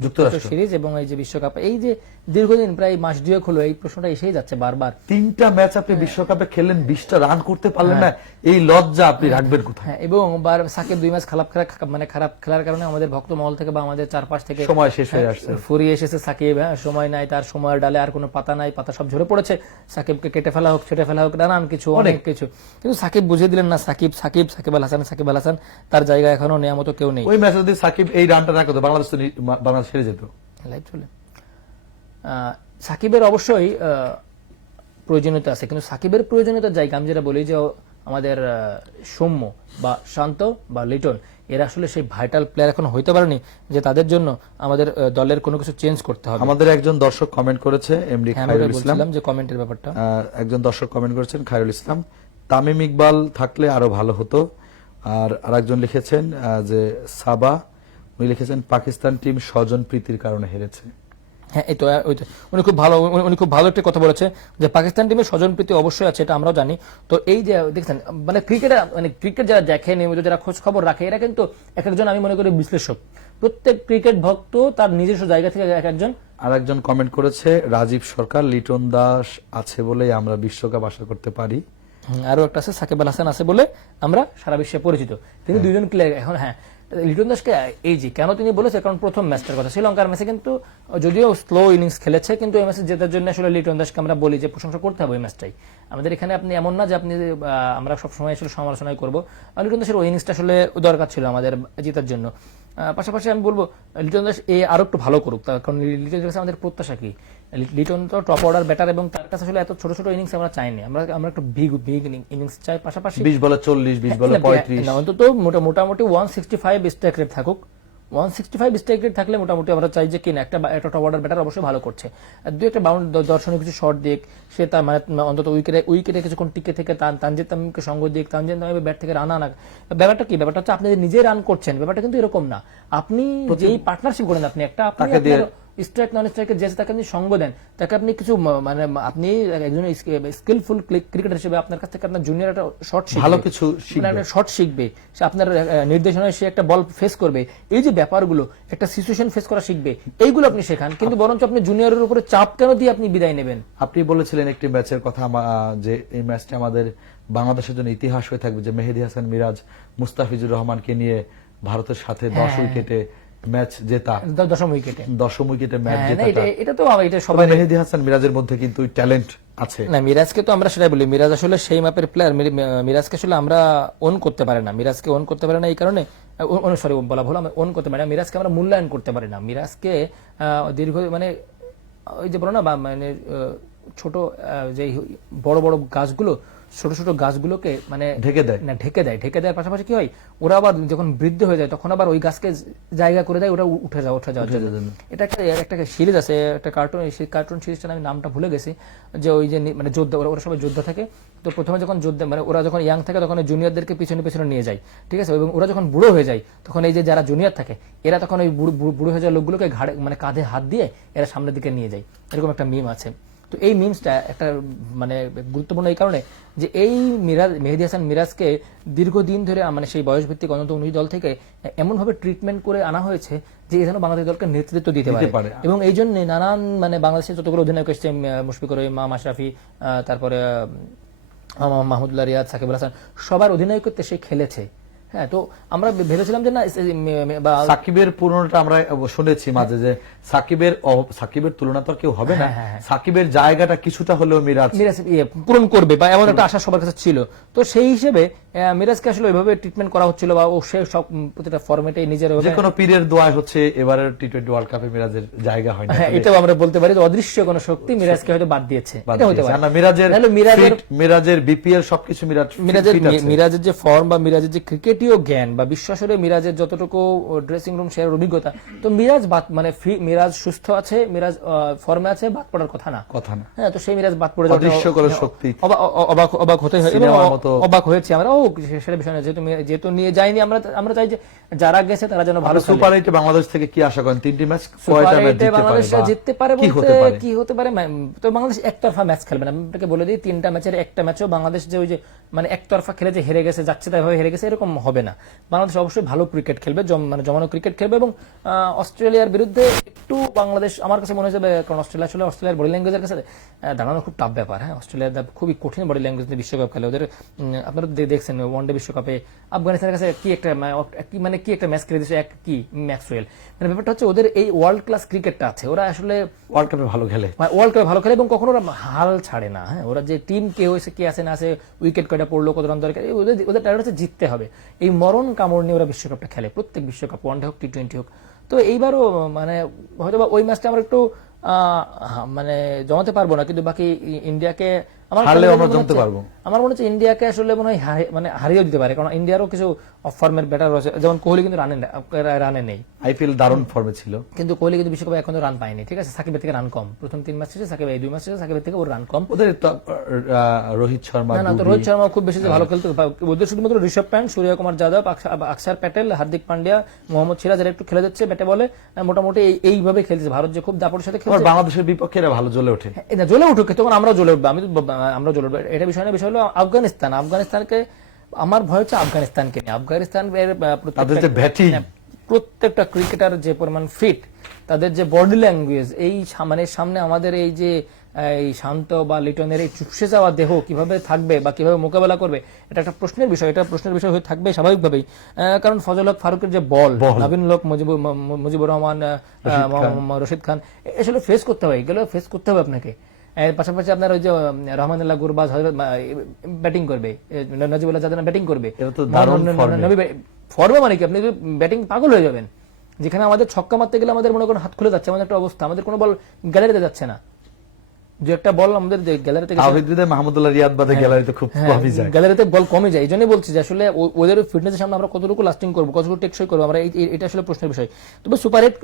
যুক্তরাষ্ট্র সিরিজ এবং এই যে বিশ্বকাপ, এই যে দীর্ঘদিন প্রায় মাস দুয়েক হলো এই প্রশ্নটা এসেই যাচ্ছে বারবার। 3টা ম্যাচ আপনি বিশ্বকাপে খেললেন, 20টা রান করতে পারলেন না, এই লজ্জা আপনি রাখবেন কোথায়? এবং সাকিব 2 ম্যাচ খারাপ খেলার কারণে আমাদের ভক্ত মহল থেকে বা আমাদের চারপাশ থেকে সময় শেষ হয়ে আসছে, ফুরিয়ে এসেছে সাকিব। সময় নাই, তার সময়ের ডালে আর কোনো পাতা নাই, পাতা সব ঝরে পড়েছে। সাকিবকে কেটে ফেলা হোক, ছেটে ফেলা হোক, নানান কিছু, অনেক কিছু, কিন্তু সাকিব বুঝিয়ে দিলেন না সাকিব আল হাসান তার জায়গা এখনো নেওয়ার মতো কেউ নেই। ওই ম্যাচে যদি সাকিব এই রানটা না করতো, বাংলাদেশ হেরে যেত। লাইভ চলে। সাকিবের অবশ্যই প্রয়োজনীয়তা আছে, কিন্তু সাকিবের প্রয়োজনীয়তার জায়গা আমি যেটা বলি যে আমাদের সৌম্য বা শান্ত বা লিটন, এরা আসলে সেই ভাইটাল প্লেয়ার এখন হইতে পারেনি যে তাদের জন্য আমাদের দলের কোনো কিছু চেঞ্জ করতে হবে। আমাদের একজন দর্শক কমেন্ট করেছে, এমডি খায়রুল ইসলাম, যে কমেন্টের ব্যাপারটা একজন দর্শক কমেন্ট করেছেন খায়রুল ইসলাম, তামিম ইকবাল থাকলে আরো ভালো হতো। আর আরেকজন লিখেছেন যে সাবা, উনি লিখেছেন পাকিস্তান টিম স্বজন প্রীতির কারণে হেরেছে। হ্যাঁ, এই তো উনি খুব ভালো একটা কথা বলেছে যে পাকিস্তান টিমের স্বজনপ্রীতি অবশ্যই আছে, এটা আমরাও জানি। তো এই যে দেখছেন, মানে ক্রিকেট যারা দেখে, নিয়মিত যারা খোঁজ খবর রাখে, এরা কিন্তু এক একজন, আমি মনে করি, বিশ্লেষক। প্রত্যেক ক্রিকেট ভক্ত তার নিজস্ব জায়গা থেকে এক একজন। আর একজন কমেন্ট করেছে রাজীব সরকার, লিটন দাস আছে বলে আমরা বিশ্বকাপ আশা করতে পারি। আরো একটা আছে সাকিব আল হাসান আছে বলে আমরা সারা বিশ্বে পরিচিত। তিনি দুইজন প্লেয়ার এখন। হ্যাঁ, লিটন দাসকে এই যে কেন তিনি বলেছে, কারণ প্রথম ম্যাচটার কথা, শ্রীলঙ্কার ম্যাচে কিন্তু যদিও স্লো ইনিংস খেলেছে, কিন্তু এই ম্যাচে জেতার জন্য আসলে লিটন দাসকে আমরা বলি যে প্রশংসা করতে হবে এই ম্যাচটাই। আমাদের এখানে আপনি এমন না যে আপনি আমরা সবসময় আসলে সমালোচনাই করবো। লিটন দাসের ওই ইনিংসটা আসলে দরকার ছিল আমাদের জেতার জন্য। পাশাপাশি আমি বলবো লিটন দাস আরো একটু ভালো করুক, কারণ লিটন দাস আমাদের প্রত্যাশা কি, লিটন তো টপ অর্ডার ব্যাটার এবং তার কাছে আসলে এত ছোট ছোট ইনিংস আমরা চাইনি, আমরা একটু বিগ ইনিংস চাই। পাশাপাশি 20 বলে 40, 20 বলে 35, অন্তত মোটামুটি 165 স্ট্রাইক রেট থাকুক। 165 স্ট্রাইক রেট থাকলে মোটামুটি আমরা চাই যে কিনা একটা টপ অর্ডার ব্যাটার অবশ্যই ভালো করছে, দুই একটা বাউন্ড দর্শনীয় কিছু শট দিক, সে তার মানে অন্তত উইকেটে কিছুক্ষণ টিকে থেকে তানজিদ তামিমকে সঙ্গ দিক, তানজিদ তামিমের ব্যাট থেকে রান আনা। ব্যাপারটা কি, ব্যাপারটা হচ্ছে আপনি নিজে রান করছেন, ব্যাপারটা কিন্তু এরকম না। আপনি যেই পার্টনারশিপ করেন, আপনি একটা স্ট্রাইক নন স্ট্রাইকের যে তাকে আপনি সঙ্গ দেন, তাকে আপনি কিছু মানে আপনি একজন স্কিলফুল ক্রিকেটার হিসেবে আপনার কাছ থেকে আপনার জুনিয়র একটা শট শিখবে, ভালো কিছু শট শিখবে, সে আপনার নির্দেশনায় সে একটা বল ফেস করবে, এই যে ব্যাপারগুলো, একটা সিচুয়েশন ফেস করা শিখবে, এইগুলো আপনি শেখান। কিন্তু বরঞ্চ আপনি জুনিয়রের উপরে চাপ কেন দিয়ে আপনি বিদায় নেবেন? আপনি বলেছিলেন একটি ম্যাচের কথা, যে এই ম্যাচটা আমাদের বাংলাদেশের জন্য ইতিহাস হয়ে থাকবে, যে মেহেদী হাসান মিরাজ মুস্তাফিজুর রহমানকে নিয়ে ভারতের সাথে 10 উইকেটে ম্যাচ জেতা, 10ম উইকেটে ম্যাচ জেতা। এটা তো এটা সবাই, মেহেদী হাসান মিরাজের মধ্যে কিন্তু ট্যালেন্ট আছে। না, মিরাজকে তো আমরা সেটাই বলি, মিরাজ আসলে সেই মাপের প্লেয়ার। মিরাজকে আসলে আমরা ওন করতে পারি না, মিরাজকে ওন করতে পারি না এই কারণে, সরি বলা ভুল, আমরা ওন করতে পারি না, মিরাজকে আমরা মূল্যায়ন করতে পারি না। মিরাজকে দীর্ঘ মানে ওই যে বলো না, মানে ছোট যে বড় বড় গাছগুলো, ছোট ছোট গাছগুলোকে মানে ঢেকে দেয়, পাশাপাশি কি হয়, ওরা আবার যখন বৃদ্ধি হয়ে যায় তখন আবার ওই গাছকে জায়গা করে দেয়, ওরা উঠে যাওয়ার জন্য। এটা একটা সিরিজ আছে, একটা কার্টুন সিরিজটার আমি নামটা ভুলে গেছি, যে ওই যে মানে যোদ্ধা, ওরা সবাই যোদ্ধা থাকে। তো প্রথমে যখন যোদ্ধা মানে ওরা যখন ইয়াং থাকে তখন জুনিয়রদেরকে পিছনে পিছনে নিয়ে যায়, ঠিক আছে, এবং ওরা যখন বুড়ো হয়ে যায় তখন এই যে যারা জুনিয়র থাকে এরা তখন ওই বুড়ো হয়ে যাওয়া লোকগুলোকে ঘাড়ে মানে কাঁধে হাত দিয়ে এরা সামনের দিকে নিয়ে যায়। এরকম একটা মিম আছে। তো এই মিমসটা একটা মানে গুরুত্বপূর্ণ এই কারণে যে এই মেহেদী হাসান মিরাজকে দীর্ঘদিন ধরে মানে সেই বয়সভিত্তিক অনন্ত 19 দল থেকে এমনভাবে ট্রিটমেন্ট করে আনা হয়েছে যে যেন বাংলাদেশ দলকে নেতৃত্ব দিতে পারে। এবং এই জন্য নানান মানে বাংলাদেশের যতগুলো অধিনায়ক এসেছে, মুশফিকুর রহিম, মাশরাফি, তারপরে মাহমুদুল্লাহ রিয়াদ, সাকিব আল হাসান, সবার অধিনায়কত্বে সে খেলেছে। হ্যাঁ, তো আমরা ভেবেছিলাম যে না সাকিবের পুরনোটা আমরা শুনেছি মাঝে যে সাকিবের তুলনা তো আর কেউ হবে না, সাকিবের জায়গাটা কিছুটা হলেও মিরাজ পূরণ করবে বা এমন একটা আশা সবার কাছে ছিল। তো সেই হিসেবে মিরাজকে আসলে ওইভাবে ট্রিটমেন্ট করা হচ্ছিল বা ও সে সব প্রতিটা ফরম্যাটে নিজের যে কোনো পীরের দোয়া হচ্ছে এবারের টি-20 ওয়ার্ল্ড কাপে মিরাজের জায়গা হয় না। হ্যাঁ, এটাও আমরা বলতে পারি যে অদৃশ্য কোনো শক্তি মিরাজকে হয়তো বাদ দিয়েছে, এটা হতে পারে। না, মিরাজের বিপিএল সবকিছু মিরাজের যে ফর্ম বা মিরাজের যে ক্রিকেটীয় জ্ঞান বা বিশ্বাসরে মিরাজের যতটুকু ড্রেসিং রুম শেয়ার অভিজ্ঞতা, তো মিরাজ সুস্থ আছে, মিরাজ ফর্মে আছে, বাদ পড়ার কথা না। হ্যাঁ, তো সেই মিরাজ বাদ পড়ে যাওয়া অদৃশ্য কোনো শক্তি, অবাক হতে হয়, অবাক হয়েছে আমরা। সেটা বিষয় না, যেহেতু নিয়ে যায়নি, আমরা চাই যে যারা গেছে তারা যেন ভালো। সুপার 8 বাংলাদেশ থেকে কি আশা করেন? 3টি ম্যাচ বাংলাদেশ জিততে পারে বলতে কি হতে পারে? তো বাংলাদেশ একতরফা ম্যাচ খেলবে না, আপনাকে বলে দিই। 3টা ম্যাচের একটা ম্যাচও বাংলাদেশ যে ওই যে মানে একতরফা খেলে যে হেরে গেছে, যাচ্ছে তাই হেরে গেছে, এরকম হবে না। বাংলাদেশ অবশ্যই ভালো ক্রিকেট খেলবে, মানে জমানো ক্রিকেট খেলবে। এবং অস্ট্রেলিয়ার বিরুদ্ধে একটু বাংলাদেশ আমার কাছে মনে হয়েছে, কারণ অস্ট্রেলিয়ার বডি ল্যাঙ্গুয়েজের কাছে দাঁড়ানো খুব টাফ ব্যাপার। হ্যাঁ, অস্ট্রেলিয়ার খুবই কঠিন বডি ল্যাঙ্গুয়েজ বিশ্বকাপ খেলে। ওদের আপনারা দেখছেন ওয়ানডে বিশ্বকাপে আফগানিস্তানের কাছে কি একটা ম্যাচ খেলে দিয়েছে, ম্যাক্সওয়েল। মানে ব্যাপারটা হচ্ছে ওদের এই ওয়ার্ল্ড ক্লাস ক্রিকেটটা আছে, ওরা আসলে ওয়ার্ল্ড কাপে ভালো খেলে এবং কখনো ওরা হাল ছাড়ে না। হ্যাঁ, ওরা যে টিম কে হয়েছে, কি আছে না আছে, উইকেট কয়টা পড়লো, কত রান দরকার, ওদের টার্গেট হচ্ছে জিততে হবে। এই মরণ কামড় নিয়ে ওরা বিশ্বকাপটা খেলে, প্রত্যেক বিশ্বকাপ, ওয়ানডে হোক টি20 হোক। তো এইবারও মানে হয়তো ওই ম্যাচটা আমরা একটু মানে জমাতে পারবো না, কিন্তু বাকি ইন্ডিয়াকে আমার মনে হচ্ছে ইন্ডিয়াকে আসলে মনে হয় হারিয়েও দিতে পারে, কারণ ইন্ডিয়ারও কিছু অফ ফর্মের ব্যাটার রয়েছে। যেমন কোহলি কিন্তু রানে নেই, আইপিএল দারুণ ফর্মে ছিল, কিন্তু কোহলি কিন্তু বিশ্বকাপে এখনো রান পায়নি। ঠিক আছে, সাকিবের থেকে রান কম, প্রথম 3 ম্যাচ শেষে সাকিব, এই 2 ম্যাচ শেষে সাকিবের থেকে ওর রান কম। ওদের রোহিত শর্মা খুব বেশি ভালো খেলতে, ওদের শুধুমাত্র ঋষভ পান্ট, সূর্যকুমার যাদব, অক্ষর প্যাটেল, হার্দিক পান্ডিয়া, মোহাম্মদ সিরাজ এরা একটু খেলে যাচ্ছে ব্যাটে বলে, মোটামুটি এইভাবে খেলছে। ভারত যে খুব দাপটের সাথে খেলছে, বাংলাদেশের বিপক্ষে এরা ভালো জ্বলে ওঠে, জ্বলে উঠুক, তখন আমরাও জ্বলে উঠবো, আমরা জ্বলে উঠবো। এটা বিষয় না, বিষয় হলো আফগানিস্তানকে আমার ভয় হচ্ছে আফগানিস্তানকে নিয়ে। আফগানিস্তানের প্রত্যেকটা ক্রিকেটার যে পরিমাণ ফিট, তাদের যে বডি ল্যাঙ্গুয়েজ, এই সামনে আমাদের এই যে এই শান্ত বা লিটনের এই চুপসে যাওয়া দেহ কিভাবে থাকবে বা কিভাবে মোকাবেলা করবে, এটা একটা প্রশ্নের বিষয়। এটা প্রশ্নের বিষয় হয়ে থাকবে স্বাভাবিকভাবেই, কারণ ফজল হক ফারুকের যে বল, নবীন হক, মুজিবুর রহমান, রশিদ খান, আসলে ফেস করতে হবে, এগুলো ফেস করতে হবে আপনাকে। পাশাপাশি আপনার ওই যে রহমানুল্লাহ গুরবাজ ব্যাটিং করবে, নজিবুল্লাহ জাদানা ব্যাটিং করবে, ফর্মে মানে কি আপনি ব্যাটিং পাগল হয়ে যাবেন। যেখানে আমাদের ছক্কা মারতে গেলে আমাদের মনে করেন হাত খুলে যাচ্ছে, আমাদের একটা অবস্থা, আমাদের কোনো বল গ্যালারিতে যাচ্ছে না। যে একটা বল আমাদের গ্যালারিতে গ্যালারিতে বল কমে যায়। এই জন্যই বলছি যে আসলে ওদের ফিটনেসের সামনে আমরা কতটুকু লাস্টিং করবো, কতটুকু টেকসই করবো, আমরা এটা আসলে প্রশ্নের বিষয়। তবে সুপার 8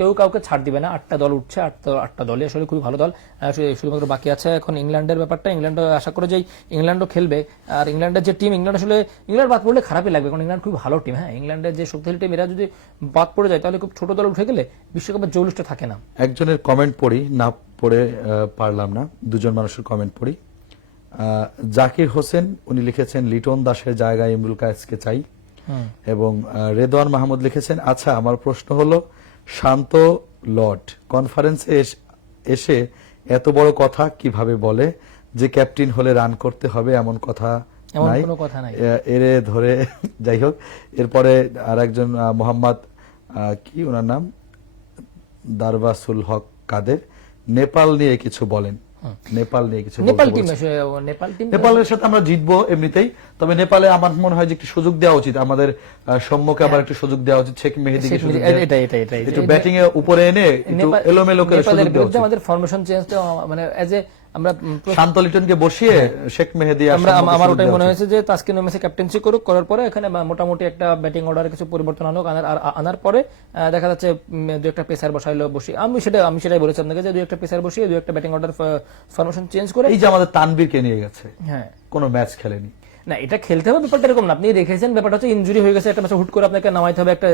কেউ কাউকে ছাড় দিবে না, 8টা দল উঠছে, 8টা দলই আসলে খুবই ভালো দল। শুধুমাত্র বাকি আছে এখন ইংল্যান্ডের ব্যাপারটা। ইংল্যান্ড আশা করে যে ইংল্যান্ডও খেলবে, আর ইংল্যান্ডের যে টিম, ইংল্যান্ড বাদ পড়লে খারাপই লাগবে, কারণ ইংল্যান্ড খুব ভালো টিম। হ্যাঁ, ইংল্যান্ডের যে শক্তিশালী টিম, এরা যদি বাদ পড়ে যায় তাহলে খুব ছোট দল উঠে গেলে বিশ্বকাপের 44টা থাকে না। একজনের কমেন্ট পড়ি, না পড়ে পারলাম না, দুজন মানুষের কমেন্ট পড়ি। জাকির হোসেন উনি লিখেছেন লিটন দাসের জায়গায় ইমরুল কায়েসকে চাই, এবং রেদওয়ান মাহমুদ লিখেছেন আচ্ছা আমার প্রশ্ন হলো শান্ত লর্ড কনফারেন্সে এসে এত বড় কথা কিভাবে বলে যে ক্যাপ্টেন হলে রান করতে হবে, এমন কথা নাই এরে ধরে। যাই হোক, এরপরে আর একজন মোহাম্মদ কি ওনার নাম দারবাসুল হক কাদের, নেপাল নিয়ে কিছু বলেন। নেপালের সাথে আমরা জিতবো এমনিতেই, তবে নেপালে আমার মনে হয় যে একটু সুযোগ দেওয়া উচিত, আমাদের সম্মুখে আবার একটু সুযোগ দেওয়া উচিত, শেখ মেহেদীকে একটু ব্যাটিং এ উপরে এনে একটু এলোমেলো করে সুযোগ দেওয়া উচিত। আমাদের ফরমেশন চেঞ্জটা মানে এজ এ আমরা শান্ত লিটনকে বসিয়ে শেখ মেহেদী, আমার ওটাই মনে হয়েছে যে তাসকিন ওমেসে ক্যাপ্টেন্সি করুক, করার পরে এখানে মোটামুটি একটা ব্যাটিং অর্ডারে কিছু পরিবর্তন আনার পরে দেখা যাচ্ছে 2-একটা পেসার বসাইলো, আমি সেটাই বলেছি আপনাকে যে 2-একটা পেসার বসিয়ে 2-একটা ব্যাটিং অর্ডার ফরমেশন চেঞ্জ করে। এই যে আমাদের তানভীরকে নিয়ে গেছে, হ্যাঁ, কোনো ম্যাচ খেলেনি না, এটা খেলতে হবে, ব্যাপারটা এরকম না। আপনি রেখেছেন, ব্যাপারটা হচ্ছে ইনজুরি হয়ে গেছে একটা ম্যাচে, হুট করে আপনাকে নামাইতে হবে একটা,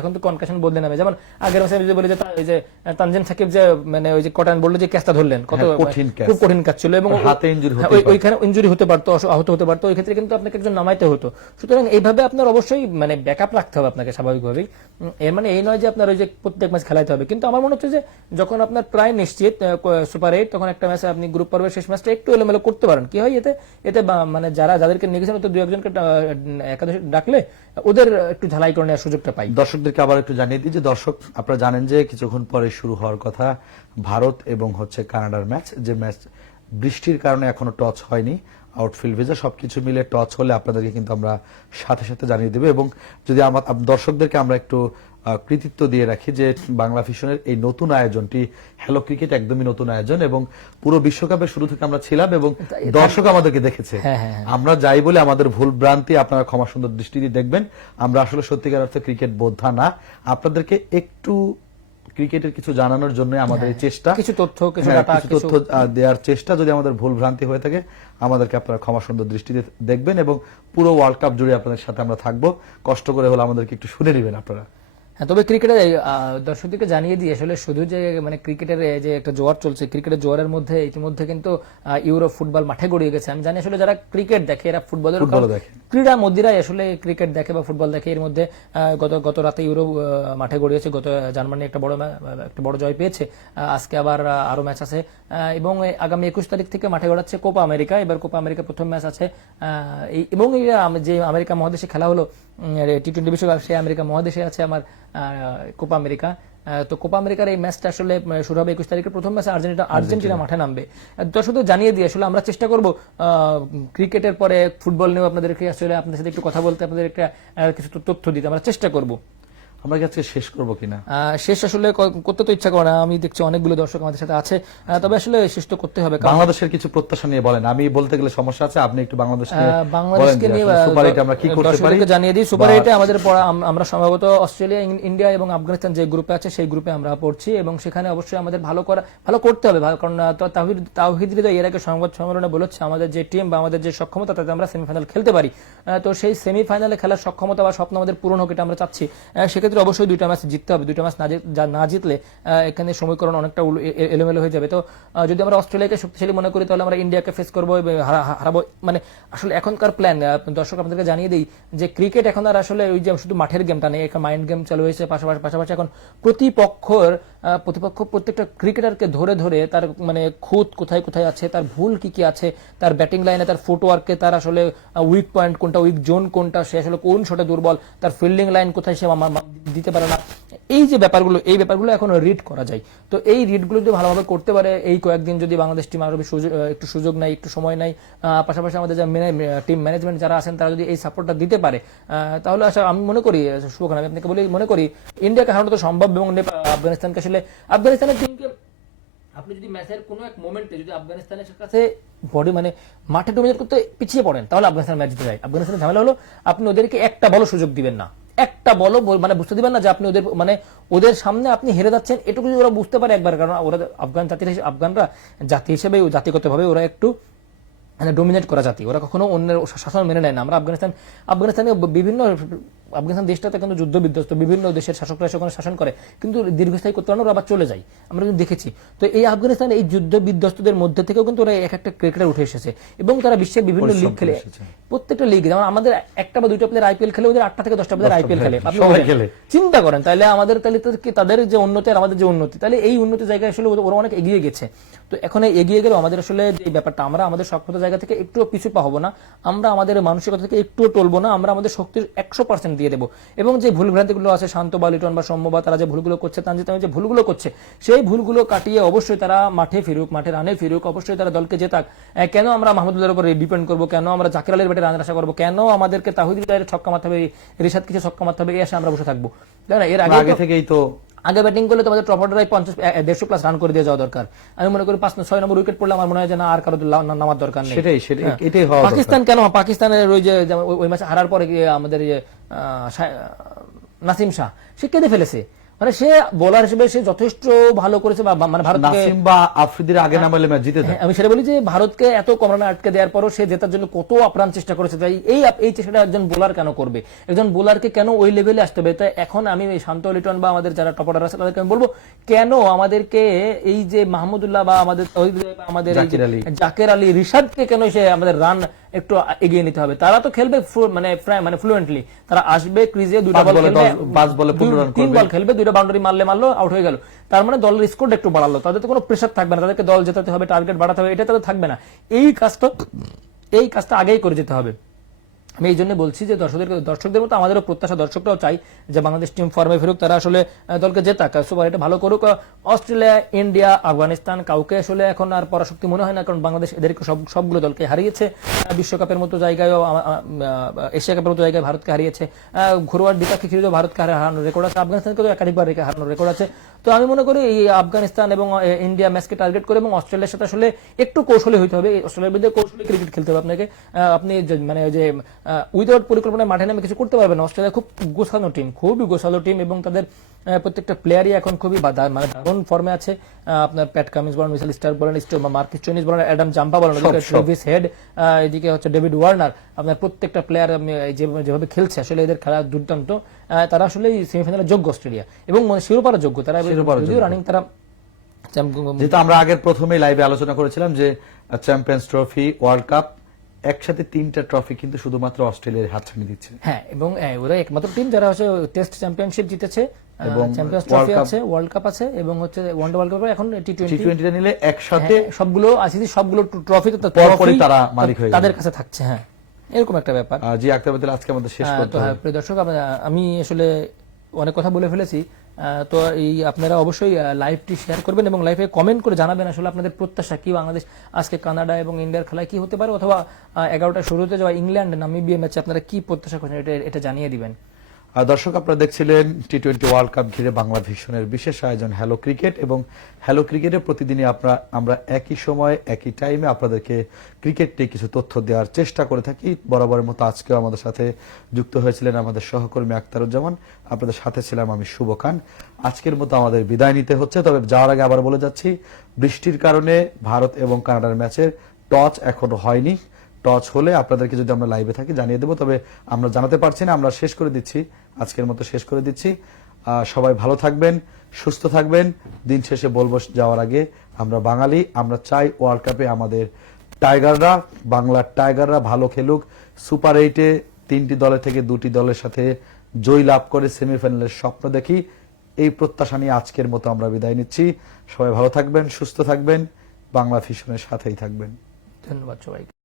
এখন তো কনকাশন বদলে নামে। যেমন আগের ম্যাচে যদি বলি যে তানজিম সাকিব যে মানে ওই যে কটন বললো যে ক্যাচটা ধরলেন, খুব কঠিন ক্যাচ ছিল, এবং ওইখানে ইনজুরি হতে পারতো, আহত হতে পারতো, ওই ক্ষেত্রে কিন্তু আপনাকে একজন নামাইতে হতো। সুতরাং এইভাবে আপনার অবশ্যই মানে ব্যাকআপ রাখতে হবে আপনাকে স্বাভাবিকভাবেই। এর মানে এই নয় যে আপনার ওই যে প্রত্যেক ম্যাচ খেলাইতে হবে, কিন্তু আমার মনে হচ্ছে যে যখন আপনার প্রায় নিশ্চিত সুপার 8, তখন একটা ম্যাচে আপনি গ্রুপ পর্বের শেষ ম্যাচটা একটু এলোমেলো করতে পারেন। কি হয় এতে মানে যাদেরকে নিয়ে গেছেন, তো 2-1 জনকে একাদশে ডাকলে ওদের একটু ঝালাই করে নেওয়ার সুযোগটা পাই। দর্শকদেরকে আবার একটু জানিয়ে দিই যে দর্শক আপনারা জানেন যে কিছুক্ষণ পরে শুরু হওয়ার কথা ভারত এবং কানাডার ম্যাচ, যে ম্যাচ বৃষ্টির কারণে এখনো টচ হয়নি, আউটফিল্ড ভিজা সবকিছু মিলে টচ হলে আপনাদেরকে কিন্তু আমরা সাথে সাথে জানিয়ে দেব। এবং যদি আমার দর্শকদেরকে আমরা একটু কৃতিত্ব দিয়ে রাখি যে বাংলা ভিশনের এই নতুন আয়োজনটি হ্যালো ক্রিকেট একদমই নতুন আয়োজন, এবং পুরো বিশ্বকাপের শুরু থেকে আমরা ছিলাম এবং দর্শক আমাদেরকে দেখেছে। আমরা যাই বলে আমাদের ভুল ভ্রান্তি আপনারা ক্ষমা সুন্দর দৃষ্টি দিয়ে দেখবেন। আমরা আসলে সত্যিকার অর্থে ক্রিকেট বোদ্ধা না, আপনাদেরকে একটু ক্রিকেটের কিছু জানানোর জন্য আমাদের এই চেষ্টা, কিছু তথ্য দেওয়ার চেষ্টা। যদি আমাদের ভুল ভ্রান্তি হয়ে থাকে আমাদেরকে আপনারা ক্ষমা সুন্দর দৃষ্টিতে দেখবেন, এবং পুরো ওয়ার্ল্ড কাপ জুড়ে আপনাদের সাথে আমরা থাকবো। কষ্ট করে হলে আমাদেরকে একটু শুনে নেবেন আপনারা। হ্যাঁ, তবে ক্রিকেটের দর্শকদেরকে জানিয়ে দিই আসলে শুধু যে ক্রিকেটের যে একটা জোয়ার চলছে, ক্রিকেটের জোয়ারের মধ্যে ইতিমধ্যে কিন্তু ইউরোপ ফুটবল মাঠে গড়িয়ে গেছে। আমি জানি আসলে যারা ক্রিকেট দেখে এরা ফুটবলের ক্রীড়া মন্দিরাই আসলে ক্রিকেট দেখে বা ফুটবল দেখে। এর মধ্যে গত রাতে ইউরোপ মাঠে গড়িয়েছে, গত জার্মানি একটা বড় জয় পেয়েছে, আজকে আবার আরো ম্যাচ আছে, এবং আগামী 21 তারিখ থেকে মাঠে গড়াচ্ছে কোপা আমেরিকা। এবার কোপা আমেরিকা প্রথম ম্যাচ আছে, এবং যে আমেরিকা মহাদেশে খেলা হলো টি-20 বিশ্বকাপ, সেই আমেরিকা মহাদেশে আছে আমার কোপা আমেরিকা। তো কোপা আমেরিকার এই ম্যাচটা আসলে শুরু হবে 21 তারিখের প্রথম ম্যাচে আর্জেন্টিনা মাঠে নামবে। দর্শকদের জানিয়ে দিয়ে আসলে আমরা চেষ্টা করব ক্রিকেটের পরে ফুটবল নিয়েও আপনাদেরকে আসলে আপনাদের সাথে একটু কথা বলতে, আপনাদের একটা কিছু তথ্য দিতে আমরা চেষ্টা করব। আমরা আজকে শেষ করবো কিনা, শেষ আসলে করতে তো ইচ্ছা করে না, আমি দেখছি অনেকগুলো দর্শক আমাদের সাথে আছে, তবে আসলে শেষ তো করতে হবে। বাংলাদেশের কিছু প্রত্যাশা নিয়ে বলেন, আমি বলতে গেলে সমস্যা আছে, আপনি একটু বাংলাদেশকে নিয়ে সুপার 8 আমরা কি করতে পারি জানিয়ে দিই। সুপার 8 আমাদের আমরা সম্ভবত অস্ট্রেলিয়া, ইন্ডিয়া এবং আফগানিস্তান যে গ্রুপে আছে সেই গ্রুপে আমরা পড়ছি, এবং সেখানে অবশ্যই আমাদের ভালো করতে হবে, কারণ তাওহিদ হৃদয় এর আগে সংবাদ সম্মেলনে বলেছে আমাদের যে টিম বা আমাদের যে সক্ষমতা তাতে আমরা সেমিফাইনাল খেলতে পারি। তো সেই সেমিফাইনালে খেলার সক্ষমতা বা স্বপ্ন আমাদের পূরণ হোক, এটা আমরা চাচ্ছি। সেক্ষেত্রে অবশ্যই 2টা ম্যাচ জিততে হবে। 2টা ম্যাচ না জিতলে এখানে সমীকরণ অনেকটা এলোমেলো হয়ে যাবে। তো যদি আমরা অস্ট্রেলিয়াকে শক্তিশালী মনে করি তাহলে আমরা ইন্ডিয়াকে ফেস করবো, হারাবো। মানে এখনকার প্ল্যান দর্শক আপনাদেরকে জানিয়ে দিই যে ক্রিকেট এখন আর আসলে ওই যে শুধু মাঠের গেমটা নেই, এখন মাইন্ড গেম চালু হয়েছে। পাশাপাশি এখন প্রতিপক্ষ প্রত্যেকটা ক্রিকেটারকে ধরে ধরে তার খুঁত কোথায় কোথায় আছে, তার ভুল কি আছে, তার ব্যাটিং লাইনে, তার ফুটওয়ার্কে, তার আসলে উইক পয়েন্ট কোনটা, উইক জোন কোনটা, সে আসলে কোন শটে দুর্বল, তার ফিল্ডিং লাইন কোথায় সে দিতে পারে না, এই ব্যাপারগুলো এখন রিড করা যায়। তো এই রিডগুলো যদি ভালোভাবে করতে পারে, এই কয়েকদিন যদি বাংলাদেশ টিম আরো একটু সুযোগ নেয়, একটু সময় নেয়, পাশাপাশি আমাদের টিম ম্যানেজমেন্ট যারা আছেন তারা যদি এই সাপোর্টটা দিতে পারে, তাহলে আমি মনে করি শুভকান, আমি আপনাকে বলি মনে করি ইন্ডিয়াকে হারানো তো সম্ভব, এবং আফগানিস্তানকে আসলে আফগানিস্তানের টিমকে আপনি যদি ম্যাচের কোনো এক মোমেন্টে যদি আফগানিস্তানের কাছে মাঠে ডোমিনেট করতে পিছিয়ে পড়েন তাহলে আফগানিস্তান ম্যাচ জিতে যায়। আফগানিস্তানের ঝামেলা হলো আপনি ওদেরকে একটা বড় সুযোগ দিবেন না, একটা বলো বুঝতে দিবেন না যে আপনি ওদের সামনে আপনি হেরে যাচ্ছেন, এটুকু যদি ওরা বুঝতে পারে একবার, কারণ ওরা আফগানরা জাতি হিসেবে জাতিগতভাবে ওরা একটু ডোমিনেট করা জাতি, ওরা কখনো অন্যের শাসন মেনে নেয় না। আমরা আফগানিস্তানে আফগানিস্তান দেশটাতে কিন্তু যুদ্ধ বিধ্বস্ত, বিভিন্ন দেশের শাসকরা সেখানে শাসন করে, কিন্তু দীর্ঘস্থায়ী করতে পারে না, ওরা আবার চলে যায়, আমরা কিন্তু দেখেছি। তো এই আফগানিস্তান এই যুদ্ধ বিধ্বস্তদের মধ্যে থেকেও কিন্তু ওরা একটা ক্রিকেটার উঠে এসেছে, এবং তারা বিশ্বের বিভিন্ন লিগ খেলে, প্রত্যেকটা লিগ, যেমন আমাদের 1টা বা 2টা প্লেয়ার আইপিএল খেলে, ওদের 8টা থেকে 10টা প্লেয়ার আইপিএল খেলে। চিন্তা করেন তাহলে তাদের যে উন্নতি আর আমাদের যে উন্নতি, তাহলে এই উন্নতি জায়গায় আসলে ওরা অনেক এগিয়ে গেছে। তো এখন এগিয়ে গেলেও আমাদের আসলে যে ব্যাপারটা, আমরা আমাদের সক্ষমতা জায়গা থেকে একটু পিছু পা হবো না, আমরা আমাদের মানসিকতা থেকে একটুও টলবো না, আমরা আমাদের শক্তির 100% দিয়ে দেবো। এবং যে ভুল ভ্রান্তিগুলো আছে, শান্ত বা লিটন বা সৌম্য বা তারা যে ভুলগুলো করছে, তানজিদ যে ভুলগুলো করছে, সেই ভুলগুলো কাটিয়ে অবশ্যই তারা মাঠে ফিরুক, মাঠে রানে ফিরুক, অবশ্যই তারা দলকে জেতাক। কেন আমরা মাহমুদুল্লাহর উপর ডিপেন্ড করবো, কেন আমরা জাকির আলীর ব্যাটে রানের আশা করবো, কেন আমাদেরকে তাহিদ হৃদয়ের ছক্কা মারতে হবে, রিশাদ কিছু ছক্কা মারতে হবে, এই আশা আমরা বসে থাকবো? এর আগে থেকেই তো আগে ব্যাটিং করলে তোমাদের টপাররাই 150 রান করে দিয়ে যাওয়া দরকার। আমি মনে করি 5-6 নম্বর উইকেট পড়লে আমার মনে হয় যে না আর কারো নামার দরকার নেই। পাকিস্তান কেন, পাকিস্তানের ওই ম্যাচ হারার পরে আমাদের নাসিম শাহ সে কেঁদে ফেলেছে, সে বোলার হিসেবে সে যথেষ্ট ভালো করেছে, আমি সেটা বলি যে ভারতকে এত কম রানে আটকে দেওয়ার পরও সে জেতার জন্য কত আপ্রাণ চেষ্টা করেছে। তাই এই চেষ্টাটা একজন বোলার কেন করবে, একজন বোলারকে কেন ওই লেভেলে আসতে হবে? তাই এখন আমি শান্ত লিটন বা আমাদের যারা টপার আছে তাদেরকে আমি বলবো, কেন আমাদেরকে এই যে মাহমুদুল্লাহ বা আমাদের জাকের আলী, রিশাদকে কেন সে আমাদের রান একটু এগিয়ে নিতে হবে? তারা তো খেলবে ফ্লুয়েন্টলি, তারা আসবে ক্রিজে, 2টা বল খেলবে, 3 বল খেলবে, 2টা বাউন্ডারি মারলো আউট হয়ে গেল। তার মানে দলের স্কোর একটু বাড়ালো, তাদের তো কোনো প্রেসার থাকবে না, তাদেরকে দল জেতাতে হবে, টার্গেট বাড়াতে হবে, এটা তাদের থাকবে না। এই কাজটা আগেই করে যেতে হবে। আমি এই জন্য বলছি যে দর্শকদের মতো আমাদেরও প্রত্যাশা, দর্শকরাও চাই যে বাংলাদেশ টিম ফর্মে ফেরুক, তারা আসলে দলকে জেতাক, সুপার এটা ভালো করুক। অস্ট্রেলিয়া, ইন্ডিয়া, আফগানিস্তান কাউকে আসলে এখন আর পরাশক্তি মনে হয় না, কারণ বাংলাদেশ এদেরকে সবগুলো দলকে হারিয়েছে। বিশ্বকাপের মতো জায়গায়ও, এশিয়া কাপের মতো জায়গায় ভারতকে হারিয়েছে। ঘরোয়ার দ্বিপাক্ষিক সিরিজেও ভারতকে হারানোর রেকর্ড আছে, আফগানিস্তানকে তো একাধিকবার হারানোর রেকর্ড আছে। তো আমি মনে করি এই আফগানিস্তান এবং ইন্ডিয়া ম্যাচকে টার্গেট করে এবং অস্ট্রেলিয়ার সাথে আসলে একটু কৌশলী হইতে হবে, অস্ট্রেলিয়ার বিরুদ্ধে কৌশলী ক্রিকেট খেলতে হবে আপনাকে। আপনি মানে যে উইদাউট পরিকল্পনায় মাঠে নামে কিছু করতে পারবেন। অস্ট্রেলিয়া খুব গোছানো টিম, খুবই গোছালো টিম, এবং তাদের প্রত্যেকটা প্লেয়ারই এখন খুবই মানে দারুণ ফর্মে আছে। আপনার প্যাট কামিন্স বলেন, মিচেল স্টার্ক বলেন, মার্কিস স্টোইনিস বলেন, অ্যাডাম জাম্পা বলেন, ট্রেভিস হেড, এদিকে হচ্ছে ডেভিড ওয়ার্নার, আপনার প্রত্যেকটা প্লেয়ার যেভাবে খেলছে আসলে এদের খেলা দুর্দান্ত। তারা আসলে সেমিফাইনালে যোগ্য অস্ট্রেলিয়া, এবং শিরোপার যোগ্য তারা, রানিং তারা। যেটা আমরা আগের প্রথমেই লাইভে আলোচনা করেছিলাম যে চ্যাম্পিয়ন্স ট্রফি, ওয়ার্ল্ড কাপ একসাথে 3টা ট্রফি কিন্তু শুধুমাত্র অস্ট্রেলিয়ার হাতছানি দিচ্ছে। হ্যাঁ, এবং ওরা একমাত্র টিম যারা হচ্ছে টেস্ট চ্যাম্পিয়নশিপ জিতেছে, এবং চ্যাম্পিয়ন্স ট্রফি আছে, ওয়ার্ল্ড কাপ আছে, এবং হচ্ছে ওয়ানডে ওয়ার্ল্ড কাপ, এখন টি20 নিলে একসাথে সবগুলো আইসিসি সবগুলো ট্রফি তারা মালিক হয়ে তাদের কাছে থাকছে। হ্যাঁ, এরকম একটা ব্যাপার। জি আক্তার বাতিল, আজকে আমাদের শেষ করতে হবে। প্রিয় দর্শক, আমি আসলে অনেক কথা বলে ফেলেছি। তো এই আপনারা অবশ্যই লাইভটি শেয়ার করবেন এবং লাইভে কমেন্ট করে জানাবেন আসলে আপনাদের প্রত্যাশা কি, বাংলাদেশ আজকে কানাডা এবং ইন্ডিয়ার খেলায় কি হতে পারে, অথবা 11টা শুরুতে যাওয়া ইংল্যান্ড নামিবিয়া ম্যাচে আপনারা কি প্রত্যাশা করছেন, এটা জানিয়ে দিবেন। দর্শক, আপনারা দেখছিলেন টি20 ওয়ার্ল্ড কাপ ঘিরে বাংলা ভিশনের বিশেষ আয়োজন হ্যালো ক্রিকেট, এবং হ্যালো ক্রিকেটে প্রতিদিনই আমরা একই সময় একই টাইমে আপনাদেরকে ক্রিকেট নিয়ে কিছু তথ্য দেওয়ার চেষ্টা করে থাকি। বরাবরের মতো আজকেও আমাদের সাথে যুক্ত হয়েছিলেন আমাদের সহকর্মী আক্তারুজ্জামান, আপনাদের সাথে ছিলাম আমি শুভ খান। আজকের মতো আমাদের বিদায় নিতে হচ্ছে, তবে যাওয়ার আগে আবার বলে যাচ্ছি, বৃষ্টির কারণে ভারত এবং কানাডার ম্যাচের টচ এখনো হয়নি। টচ হলে আপনাদেরকে যদি আমরা লাইভে থাকি জানিয়ে দেবো, তবে আমরা জানাতে পারছি না। আমরা শেষ করে দিচ্ছি, আজকের মতো শেষ করে দিচ্ছি। সবাই ভালো থাকবেন, সুস্থ থাকবেন। দিন শেষে বলবো যাওয়ার আগে, আমরা বাঙালি, আমরা চাই ওয়ার্ল্ড কাপে আমাদের টাইগাররা, বাংলার টাইগাররা ভালো খেলুক, সুপার 8-এ 3টি দলের থেকে 2টি দলের সাথে জয় লাভ করে সেমিফাইনালের স্বপ্ন দেখি। এই প্রত্যাশা নিয়ে আজকের মতো আমরা বিদায় নিচ্ছি। সবাই ভালো থাকবেন, সুস্থ থাকবেন, বাংলা ভিশনের সাথেই থাকবেন। ধন্যবাদ সবাইকে।